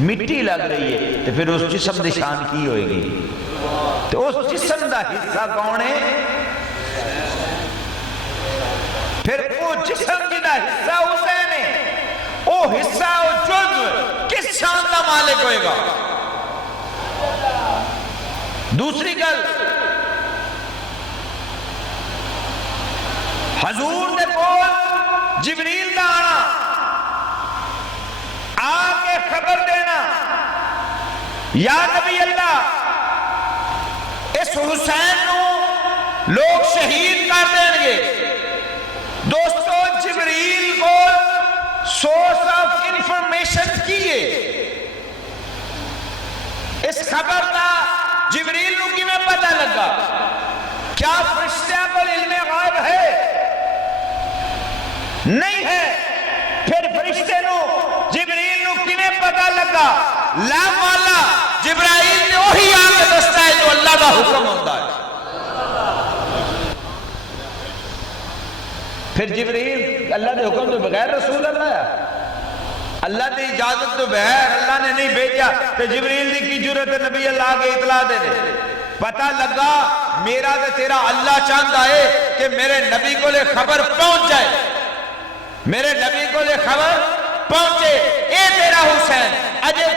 مٹی لگ رہی ہے تو پھر اس جسم دی شان کی ہوئے گی؟ تو اس جسم دا حصہ کون ہے؟ پھر وہ جسم جدا حصہ حسین ہے، وہ حصہ وہ جزء کس شان دا مالک ہوئے گا؟ دوسری گل، حضور نے کول جبریل دا آنا آکے خبر دینا یا نبی اللہ اس حسین نو لوگ شہید کر دیں گے۔ دوستو جبریل کو سورس آف انفارمیشن کیے اس خبر کا جبریل نو کی میں پتہ لگا؟ کیا فرشتہ کو علم غائب ہے؟ نہیں ہے۔ پھر فرشتے نو جبریل نو کی میں پتہ لگا؟ لا مولا جبرائیل نے وہی آگے دستا ہے جو اللہ کا حکم ہوتا ہے۔ پھر جبریل اللہ دے حکم تو بغیر رسول اللہ ہے، اللہ دی اجازت تو بغیر اللہ نے نہیں بھیجا، تو جبریل دی کی جرت نبی اللہ کے اطلاع دے دے۔ پتہ لگا میرا تے تیرا اللہ چاہتا ہے کہ میرے نبی کو لے خبر پہنچ جائے، میرے نبی کو لے خبر پہنچے، اے تیرا حسین اجے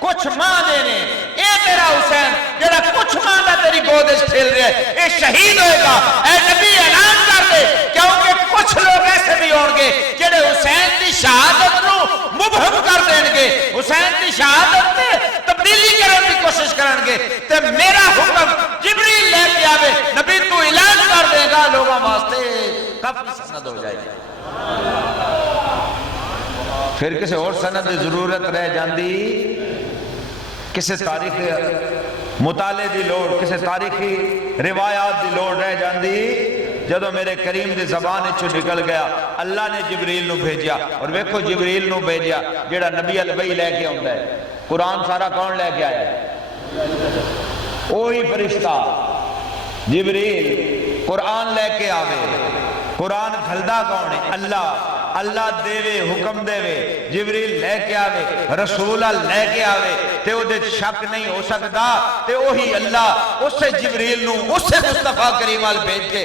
کچھ ماں دینے، اے تیرا حسین جڑا کچھ ماں دا تیری گودش کھیل رہے ہیں اے شہید ہوئے گا۔ اے نبی اعلان کر دے کیونکہ کچھ لوگ ایسے بھی ہوں گے جڑے حسین دی شہادت نو مبہم کر دیں گے، حسین دی شہادت میں تبدیلی کرنے کی کوشش کریں گے، تے میرا حکم جبریل لے کے آوے نبی تو اعلان کر دے گا لوگوں واسطے کافی سند ہو جائے گا۔ پھر کسی اور سند دی ضرورت رہ جاندی، کسی تاریخ مطالعے دی لوڑ، کسی تاریخی روایات دی لوڑ رہ جاندی، جدو میرے کریم دی زبان چو نکل گیا اللہ نے جبریل نو بھیجیا، اور ویکھو جبریل نو بھیجیا جیڑا نبی الوحی لے کے ہوندہ ہے۔ قرآن سارا کون لے کے آیا ہے؟ وہی فرشتہ جبریل قرآن لے کے آوے۔ قرآن کھلدا کون ہے؟ اللہ، اللہ دے وے حکم دے وے، جبریل لے کے آوے، رسول لے کے آوے، تے او دے شک نہیں ہو سکتا، تے وہی اللہ اسے جبریل نو اسے مصطفیٰ کریم وال بھیج کے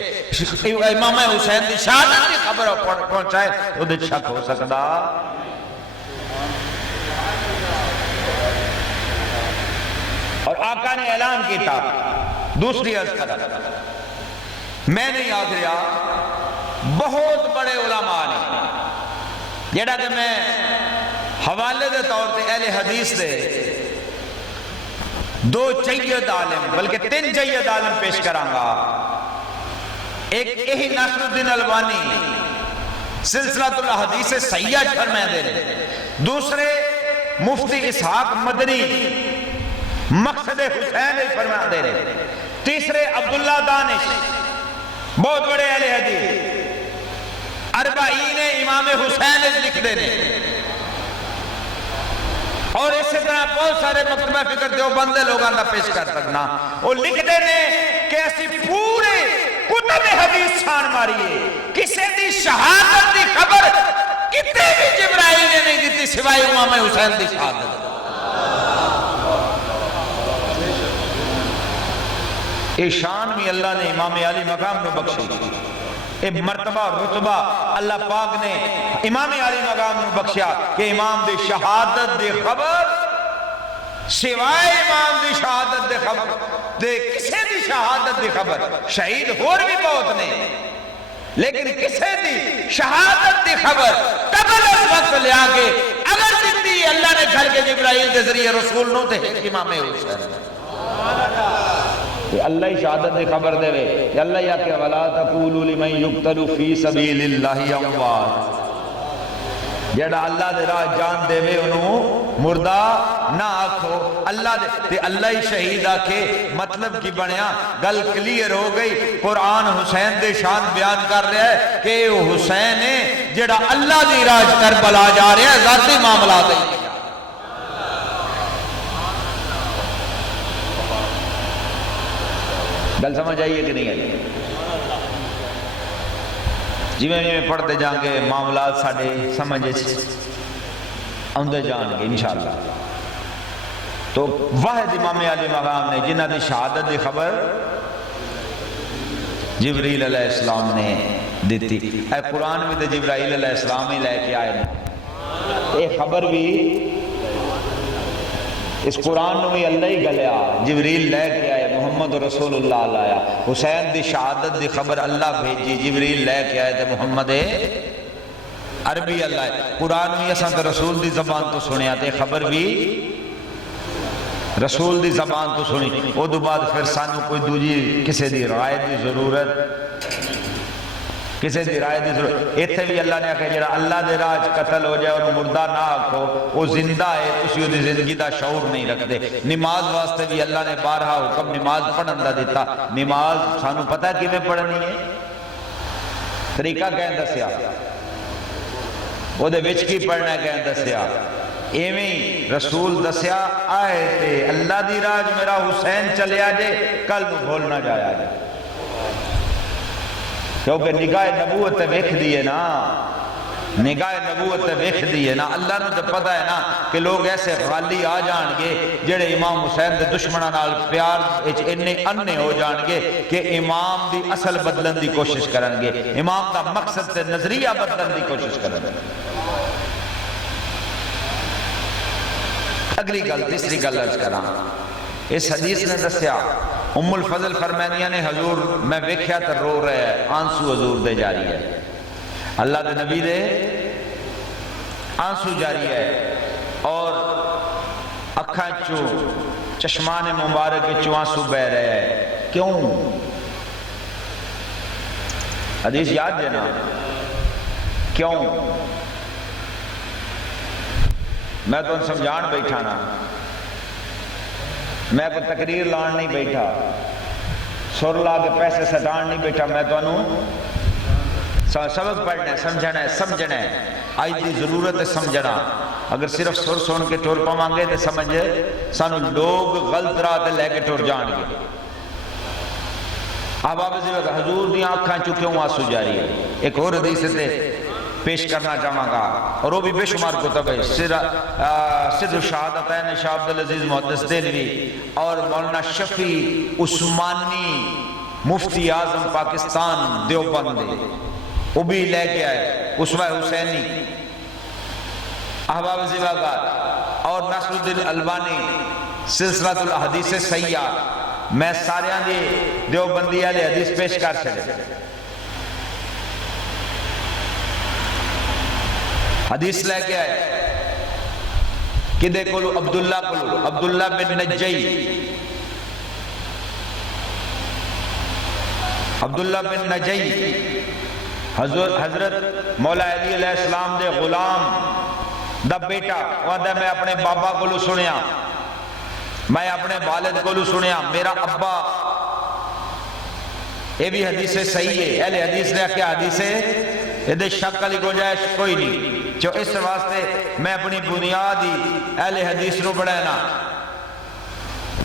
امام حسین دی شہادت کی خبر پہنچائے، او دے شک ہو سکتا؟ اور آقا نے اعلان کیتا، دوسری عرض کرا میں نہیں آکھ رہا، بہت بڑے علماء نے جیڑا کہ میں حوالے دے طور تے اہل حدیث دے دو جید عالم بلکہ تین جید عالم پیش کروں گا۔ ایک یہی ناصر الدین البانی سلسلۃ الحدیث صحیحہ فرمائے دے رہے، دوسرے مفتی اسحاق مدنی مقصد حسین فرمائے دے رہے، تیسرے عبداللہ دانش بہت بڑے اہل حدیث اربعین امام حسین لکھ دینے، اور اسی طرح بہت سارے مکتبہ فکر دیوبند لوگاں دا پیش کر سکنا، وہ لکھ دینے کہ ایسی پورے کتب حدیث چھان ماریے کسی دی شہادت دی خبر کتے بھی جبرائیل نے نہیں دیتی سوائے امام حسین دی شہادت. اے شان بھی اللہ نے امام علی مقام نو بخشی. اے مرتبہ رتبہ اللہ پاک نے امام علی مقام نو بخشیا کہ امام دی شہادت دی خبر سوائے امام دی شہادت دی خبر دے کسے دی شہادت دی خبر شہید اور بھی بہت نے لیکن کسے دی شہادت دی خبر قبل اس وقت لے آگے اگر دیتی اللہ نے گھر کے جبرائیل کے ذریعے رسول نو تے امام حسین اللہ ہی شہادت دی خبر دے وے کہ اللہ یا کہ وَلَا تَقُولُوا لِمَنْ يُقْتَلُ فِي سَبِيلِ اللَّهِ أَمْوَاتٌ جڑا اللہ دے راہ جان دے وے انہوں مردہ نہ آکھو اللہ دے تے اللہ ہی شہید آکھے مطلب کی بنیا گل کلیر ہو گئی. قرآن حسین دے شان بیان کر رہا ہے کہ حسین ہے جڑا اللہ دی راج کربلا جا رہا ہے ذاتی معاملہ دے. گل سمجھ آئیے کہ نہیں آئیے؟ جی میں پڑھتے جائیں گے معاملات ساڑھے سمجھے آندے جان گے انشاءاللہ. تو واحد امام علی مقام نے جنہ دی شہادت دی خبر جبریل علیہ السلام نے دیتی. اے قرآن میں تو جبرائیل علیہ السلام ہی لے کے آئے ایک خبر بھی اس قرآن میں اللہ ہی گلیا جبریل لے کے آئے محمد رسول اللہ لایا حسین دی شہادت دی خبر اللہ بھیجی جبریل لے کے آئے تھے محمد عربی اللہ قرآن میں اساں تو رسول دی زبان تو سنیا تے خبر بھی رسول دی زبان تو سنی او دو بعد پھر سانو کوئی دوجی کسے دی رائے دی ضرورت کسے دی رائے دی ضرورت ایتھے بھی اللہ نے کہا جڑا اللہ دے راج قتل ہو جائے اور مردہ نہ آکھو وہ زندہ ہے اسی دی زندگی دا شعور نہیں رکھ دے. نماز واسطے بھی اللہ نے بارہا حکم نماز پڑھن دا دیتا. نماز سانو پتہ کی میں پڑھنی ہے طریقہ کہیں دسیا وہ دے وچ کی پڑھنا کہیں دسیا ایویں رسول دسیا آئے تے اللہ دی راج میرا حسین چلیا جے کل تو بھول نہ جایا جے کیونکہ نگاہ نبوت ویکھ دیئے نا نگاہ نبوت ویکھ دیئے نا اللہ نے تو پتہ ہے نا کہ لوگ ایسے غالی آ جان گے جڑے امام حسین دے دشمنہ نال پیار انہیں اننے ہو جان گے کہ امام دی اصل بدلن دی کوشش کرن گے امام دا مقصد سے نظریہ بدلن دی کوشش کرن گے. اگلی گل تیسری گل عرض کراں اس حدیث نے دسیا ام الفضل فرمانیہ نے حضور میں ویکھیا تے رو رہے ہیں آنسو حضور دے جاری ہے اللہ دے نبی دے آنسو جاری ہے اور اکھاں چو چشمان مبارک چو آنسو بہ رہے ہیں. کیوں حدیث یاد دینا کیوں میں تو سمجھان بیٹھا نا میں کوئی تقریر لان نہیں بیٹھا سر لا کے پیسے سٹان نہیں بیٹھا میں تو سبق پڑھنا ہے سمجھنا ہے آج دی ضرورت ہے سمجھنا. اگر صرف سر سن کے ٹور پاوانگے تو سمجھے سانو لوگ غلط راہ لے کے ٹور جان گے. احباب عزیز حضور دی آنکھاں چکیوں آنسو جاری ہے. ایک اور حدیث سے پیش کرنا چاہوں گا اور وہ بھی بے شمار کتب ہے سر الشہادتین شاہ عبدالعزیز محدث دہلوی اور مولانا شفیع عثمانی مفتی اعظم پاکستان دیوبند وہ بھی لے کے آئے اسوہ حسینی احباب زیباگار اور ناصر الدین البانی سلسلۃ الاحادیث سیاح میں سارے دی دیوبندی والے حدیث پیش کر چھڑے. حدیث لے کے آئے کدے کولو عبداللہ بن نجی عبداللہ بن نجی حضرت مولا علی علیہ السلام دے غلام دا بیٹا وہاں میں اپنے بابا کولو سنیا میں اپنے والد کولو سنیا میرا ابا یہ بھی حدیث صحیح ہے اہل حدیث نے کیا حدیث ہے یہ شک علی گنجائش کوئی نہیں جو اس واسطے میں اپنی بنیادی اہل حدیث نو بڑھائنا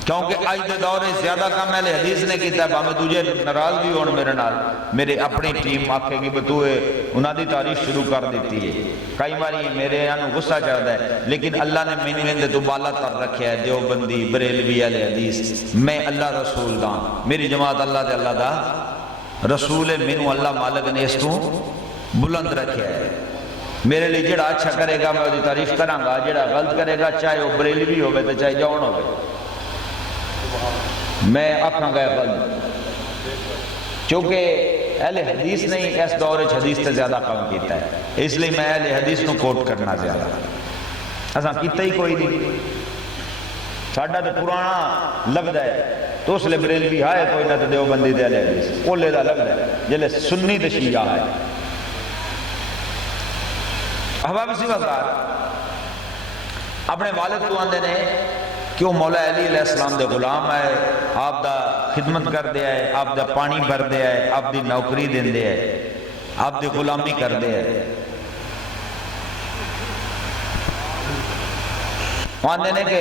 کیونکہ آج دے دور زیادہ کام اہل حدیث نے کیتا ہے، میں تجھے ناراض بھی ہون میرے نال، میرے اپنی ٹیم آکھے گی بتوئے انہاں دی تعریف شروع کر دیتی ہے، کئی باری میرے یہاں غصہ چڑھتا ہے، لیکن اللہ نے میں نے تو بالا تر رکھیا ہے، دیوبندی بریلوی اہل حدیث، میں اللہ رسول دا، میری جماعت اللہ دے اللہ دا رسول ہے، مینوں اللہ مالک نے اس تو بلند رکھیا ہے، میرے لیے جڑا اچھا کرے گا میں وہ تعریف کراں گا، جڑا غلط کرے گا چاہے وہ بریلوی ہوئے تو چاہے جون ہوئے، میں آکھاں گا غلط، چونکہ اہل حدیث نے اس دور حدیث تے زیادہ کام کیتا ہے، اس لیے میں اہل حدیث نو کوٹ کرنا زیادہ اساں کیتا ہی کوئی نہیں، ساڈا تو پرانا لگدا ہے تو اس لیے بریلوی ہے کوئی نہ تو دیوبندی دے اہل حدیث اولے دا لگدا ہے جلے سنی تے شیعہ ہے۔ احباب اسی وقت اپنے والد کو آندے نے کہ وہ مولا علی علیہ السلام دے غلام ہے، آپ دا خدمت کر دیا ہے، آپ دا پانی بھر دیا ہے، آپ دی نوکری دین دیا ہے، آپ دی غلامی کر دیا ہے۔ آندے نے کہ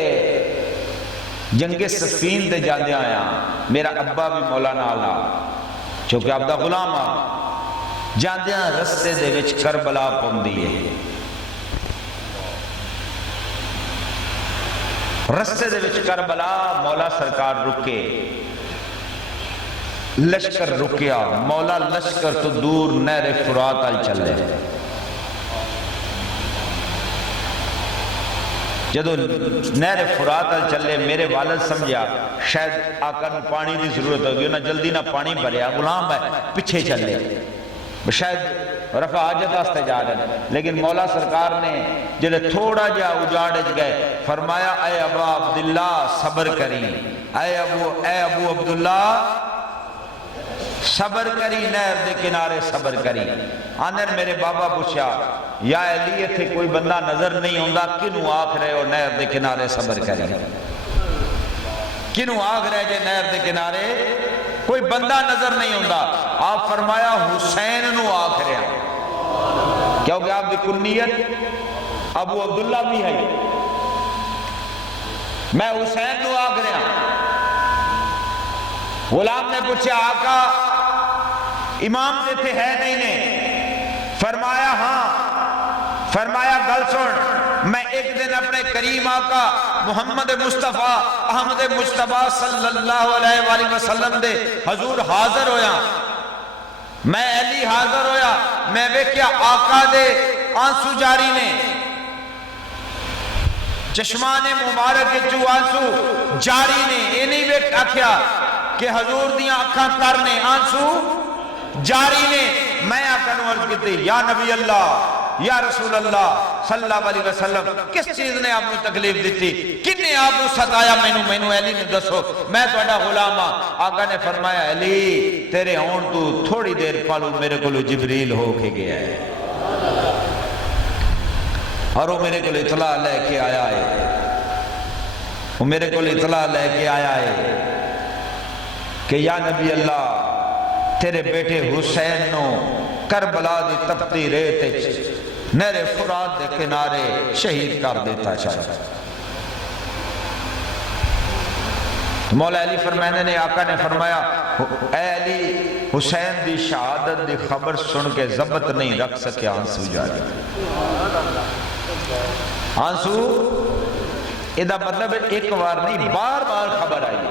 جنگ صفین تے جاندے آیا میرا ابا بھی مولانا آلا چونکہ آپ دا غلام آ جاندے رستے دے وچ کربلا پوندی ہے، رستے دے وچ کربلا مولا سرکار رکے، لشکر رکیا، مولا لشکر تو دور نہر فرات آل چلے، جدو نہر فرات آل چلے میرے والد سمجھا شاید آقا نو پانی دی ضرورت ہوگی، انہاں جلدی نہ پانی بھریا، غلام ہے پیچھے چلے، شاید رفع حاجت واسطے جا رہے ہیں، لیکن مولا سرکار نے جلے تھوڑا جا اجاڑ گئے فرمایا اے ابا عبداللہ صبر کری، اے ابو عبداللہ صبر کری، نہر دے کنارے صبر کری۔ آندر میرے بابا پوچھا یا علی تھے کوئی بندہ نظر نہیں ہوندا کنوں آکھ رہے ہو نہر دے کنارے صبر کری، کنوں آکھ رہے جے نہر دے کنارے کوئی بندہ نظر نہیں ہوندا، آپ فرمایا حسین نو آکھ رہے ہیں، کیونکہ آپ دی کنیت ابو عبداللہ بھی ہے، میں حسین نو آکھ رہے ہیں۔ غلام نے پوچھا آقا امام دیتے ہے نہیں نے؟ فرمایا ہاں، فرمایا گل سن، میں ایک دن اپنے کریم آقا محمد مصطفیٰ احمد مصطفیٰ صلی اللہ علیہ وآلہ وسلم دے حضور حاضر ہویا، میں علی حاضر ہویا، میں ویکھیا آقا دے آنسو جاری نے، چشمان مبارک جو آنسو جاری نے، یہ نہیں ویکھ آکھیا کہ حضور دیاں اکھاں تر نے، آنسو جاری نے، میں آقا نو عرض کیتی یا نبی اللہ یا رسول اللہ صلی اللہ علیہ وسلم کس چیز نے آپ نے تکلیف دیتی، کن نے آپ نے ستایا، مینو علی نے دسو، میں توڑا غلام ہاں۔ آقا نے فرمایا علی تیرے ہون تو تھوڑی دیر پالو میرے کو جبریل ہو کے گیا ہے، اور وہ میرے کو اطلاع لے کے آیا ہے، وہ میرے کو اطلاع لے کے آیا ہے کہ یا نبی اللہ تیرے بیٹے حسین نو کربلا دی تپتی ریت نہر فرات دے کنارے شہید کر دیتا چاہتا۔ مولا علی فرمانے نے آقا نے فرمایا اے علی حسین دی شہادت دی خبر سن کے ضبط نہیں رکھ سکے، آنسو جاری، آنسو ادھا مطلب ایک بار نہیں بار بار خبر آئی،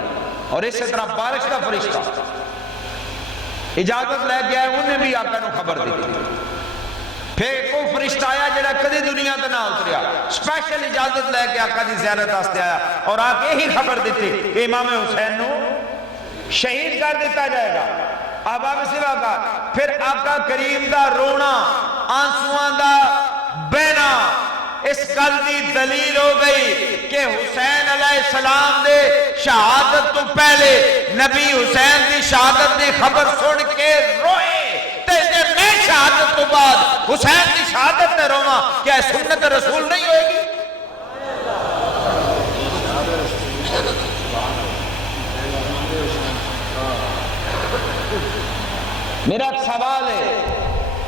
اور اسی طرح بارش کا فرشتہ اجازت لے گیا ہے انہیں بھی آقا نو خبر دی تھی، پھر کوئی فرشتہ آیا جڑا کدی دنیا تے نہ اتریا، سپیشل اجازت لے کے آقا دی زیارت واسطے آیا اور آقا ہی خبر دیتی کہ امام حسین نو شہید کر دیتا جائے گا۔ احباب سوا کا پھر آقا کریم دا رونا، آنسوان دا بہنا اس گل دی دلیل ہو گئی کہ حسین علیہ السلام دے شہادت تو پہلے نبی حسین دی شہادت دی خبر سن کے روئے، تے میں شہادت تو بعد حسین دی شہادت تے رواں، کیا سنت رسول نہیں ہوئے گی؟ میرا ایک سوال ہے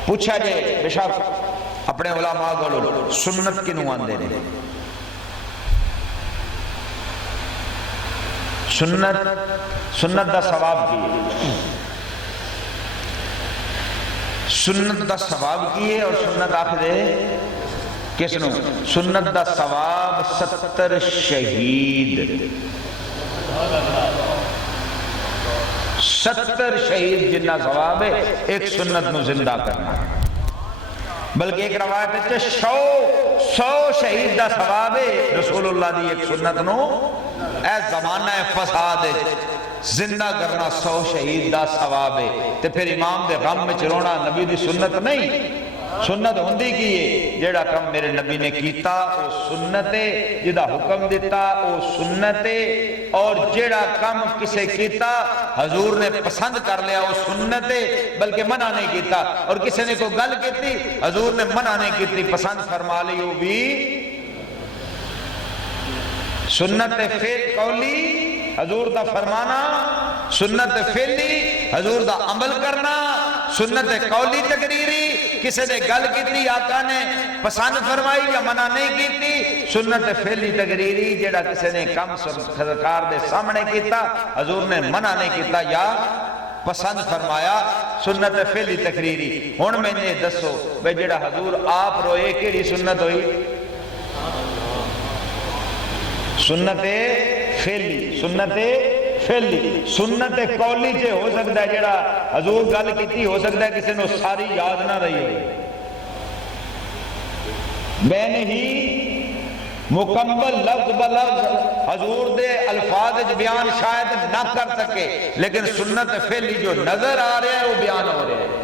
پوچھا جائے بے شک اپنے علماء کو سنت کی نوان دے رہے سنت دا ثواب کی ہے، سنت دا ثواب کی ہے، اور سنت آخر کس نو؟ سنت دا ثواب 70 شہید، 70 شہید جنہ ثواب ہے ایک سنت نو زندہ کرنا، بلکہ ایک روایت ہے 100 شہید دا ثواب ہے رسول اللہ دی ایک سنت نو اے زمانہ فساد زندہ کرنا، 100 شہید دا ثواب ہے۔ تے پھر امام دے غم میں چرونا نبی دی سنت نہیں، سنت ہوندی کی ہے جیڑا کم میرے نبی نے کیتا او سنت ہے، جدا حکم دیتا او سنت ہے، اور جیڑا کم کسے کیتا حضور نے پسند کر لیا او سنت ہے، بلکہ منع نہیں کیتا، اور کسے نے کوئی گل کیتی حضور نے منع نہیں کیتی، پسند فرما لی وہ بھی سنت فعل قولی حضور دا فرمانا، سنت فعلی حضور دا عمل کرنا، سنت قولی تقریری کسی نے گل کیتی آقا نے پسند فرمائی یا منع نہیں کیتی، سنت فعلی تقریری جیڑا کسی نے کم سرکار دے سامنے کیتا حضور نے منع نہیں کیتا یا پسند فرمایا، سنت فعلی تقریری۔ ہن میں نے دسو بھئی جیڑا حضور آپ روئے کیڑی سنت ہوئی؟ سنت فعلی، سنت فعلی، سنت قولی جے ہو سکتا ہے جڑا حضور گل کیتی ہو سکتا ہے کسی نے ساری یاد نہ رہی ہوئی، میں نے ہی مکمل لفظ بلفظ حضور دے الفاظ بیان شاید نہ کر سکے، لیکن سنت فعلی جو نظر آ رہے ہیں وہ بیان ہو رہے ہیں۔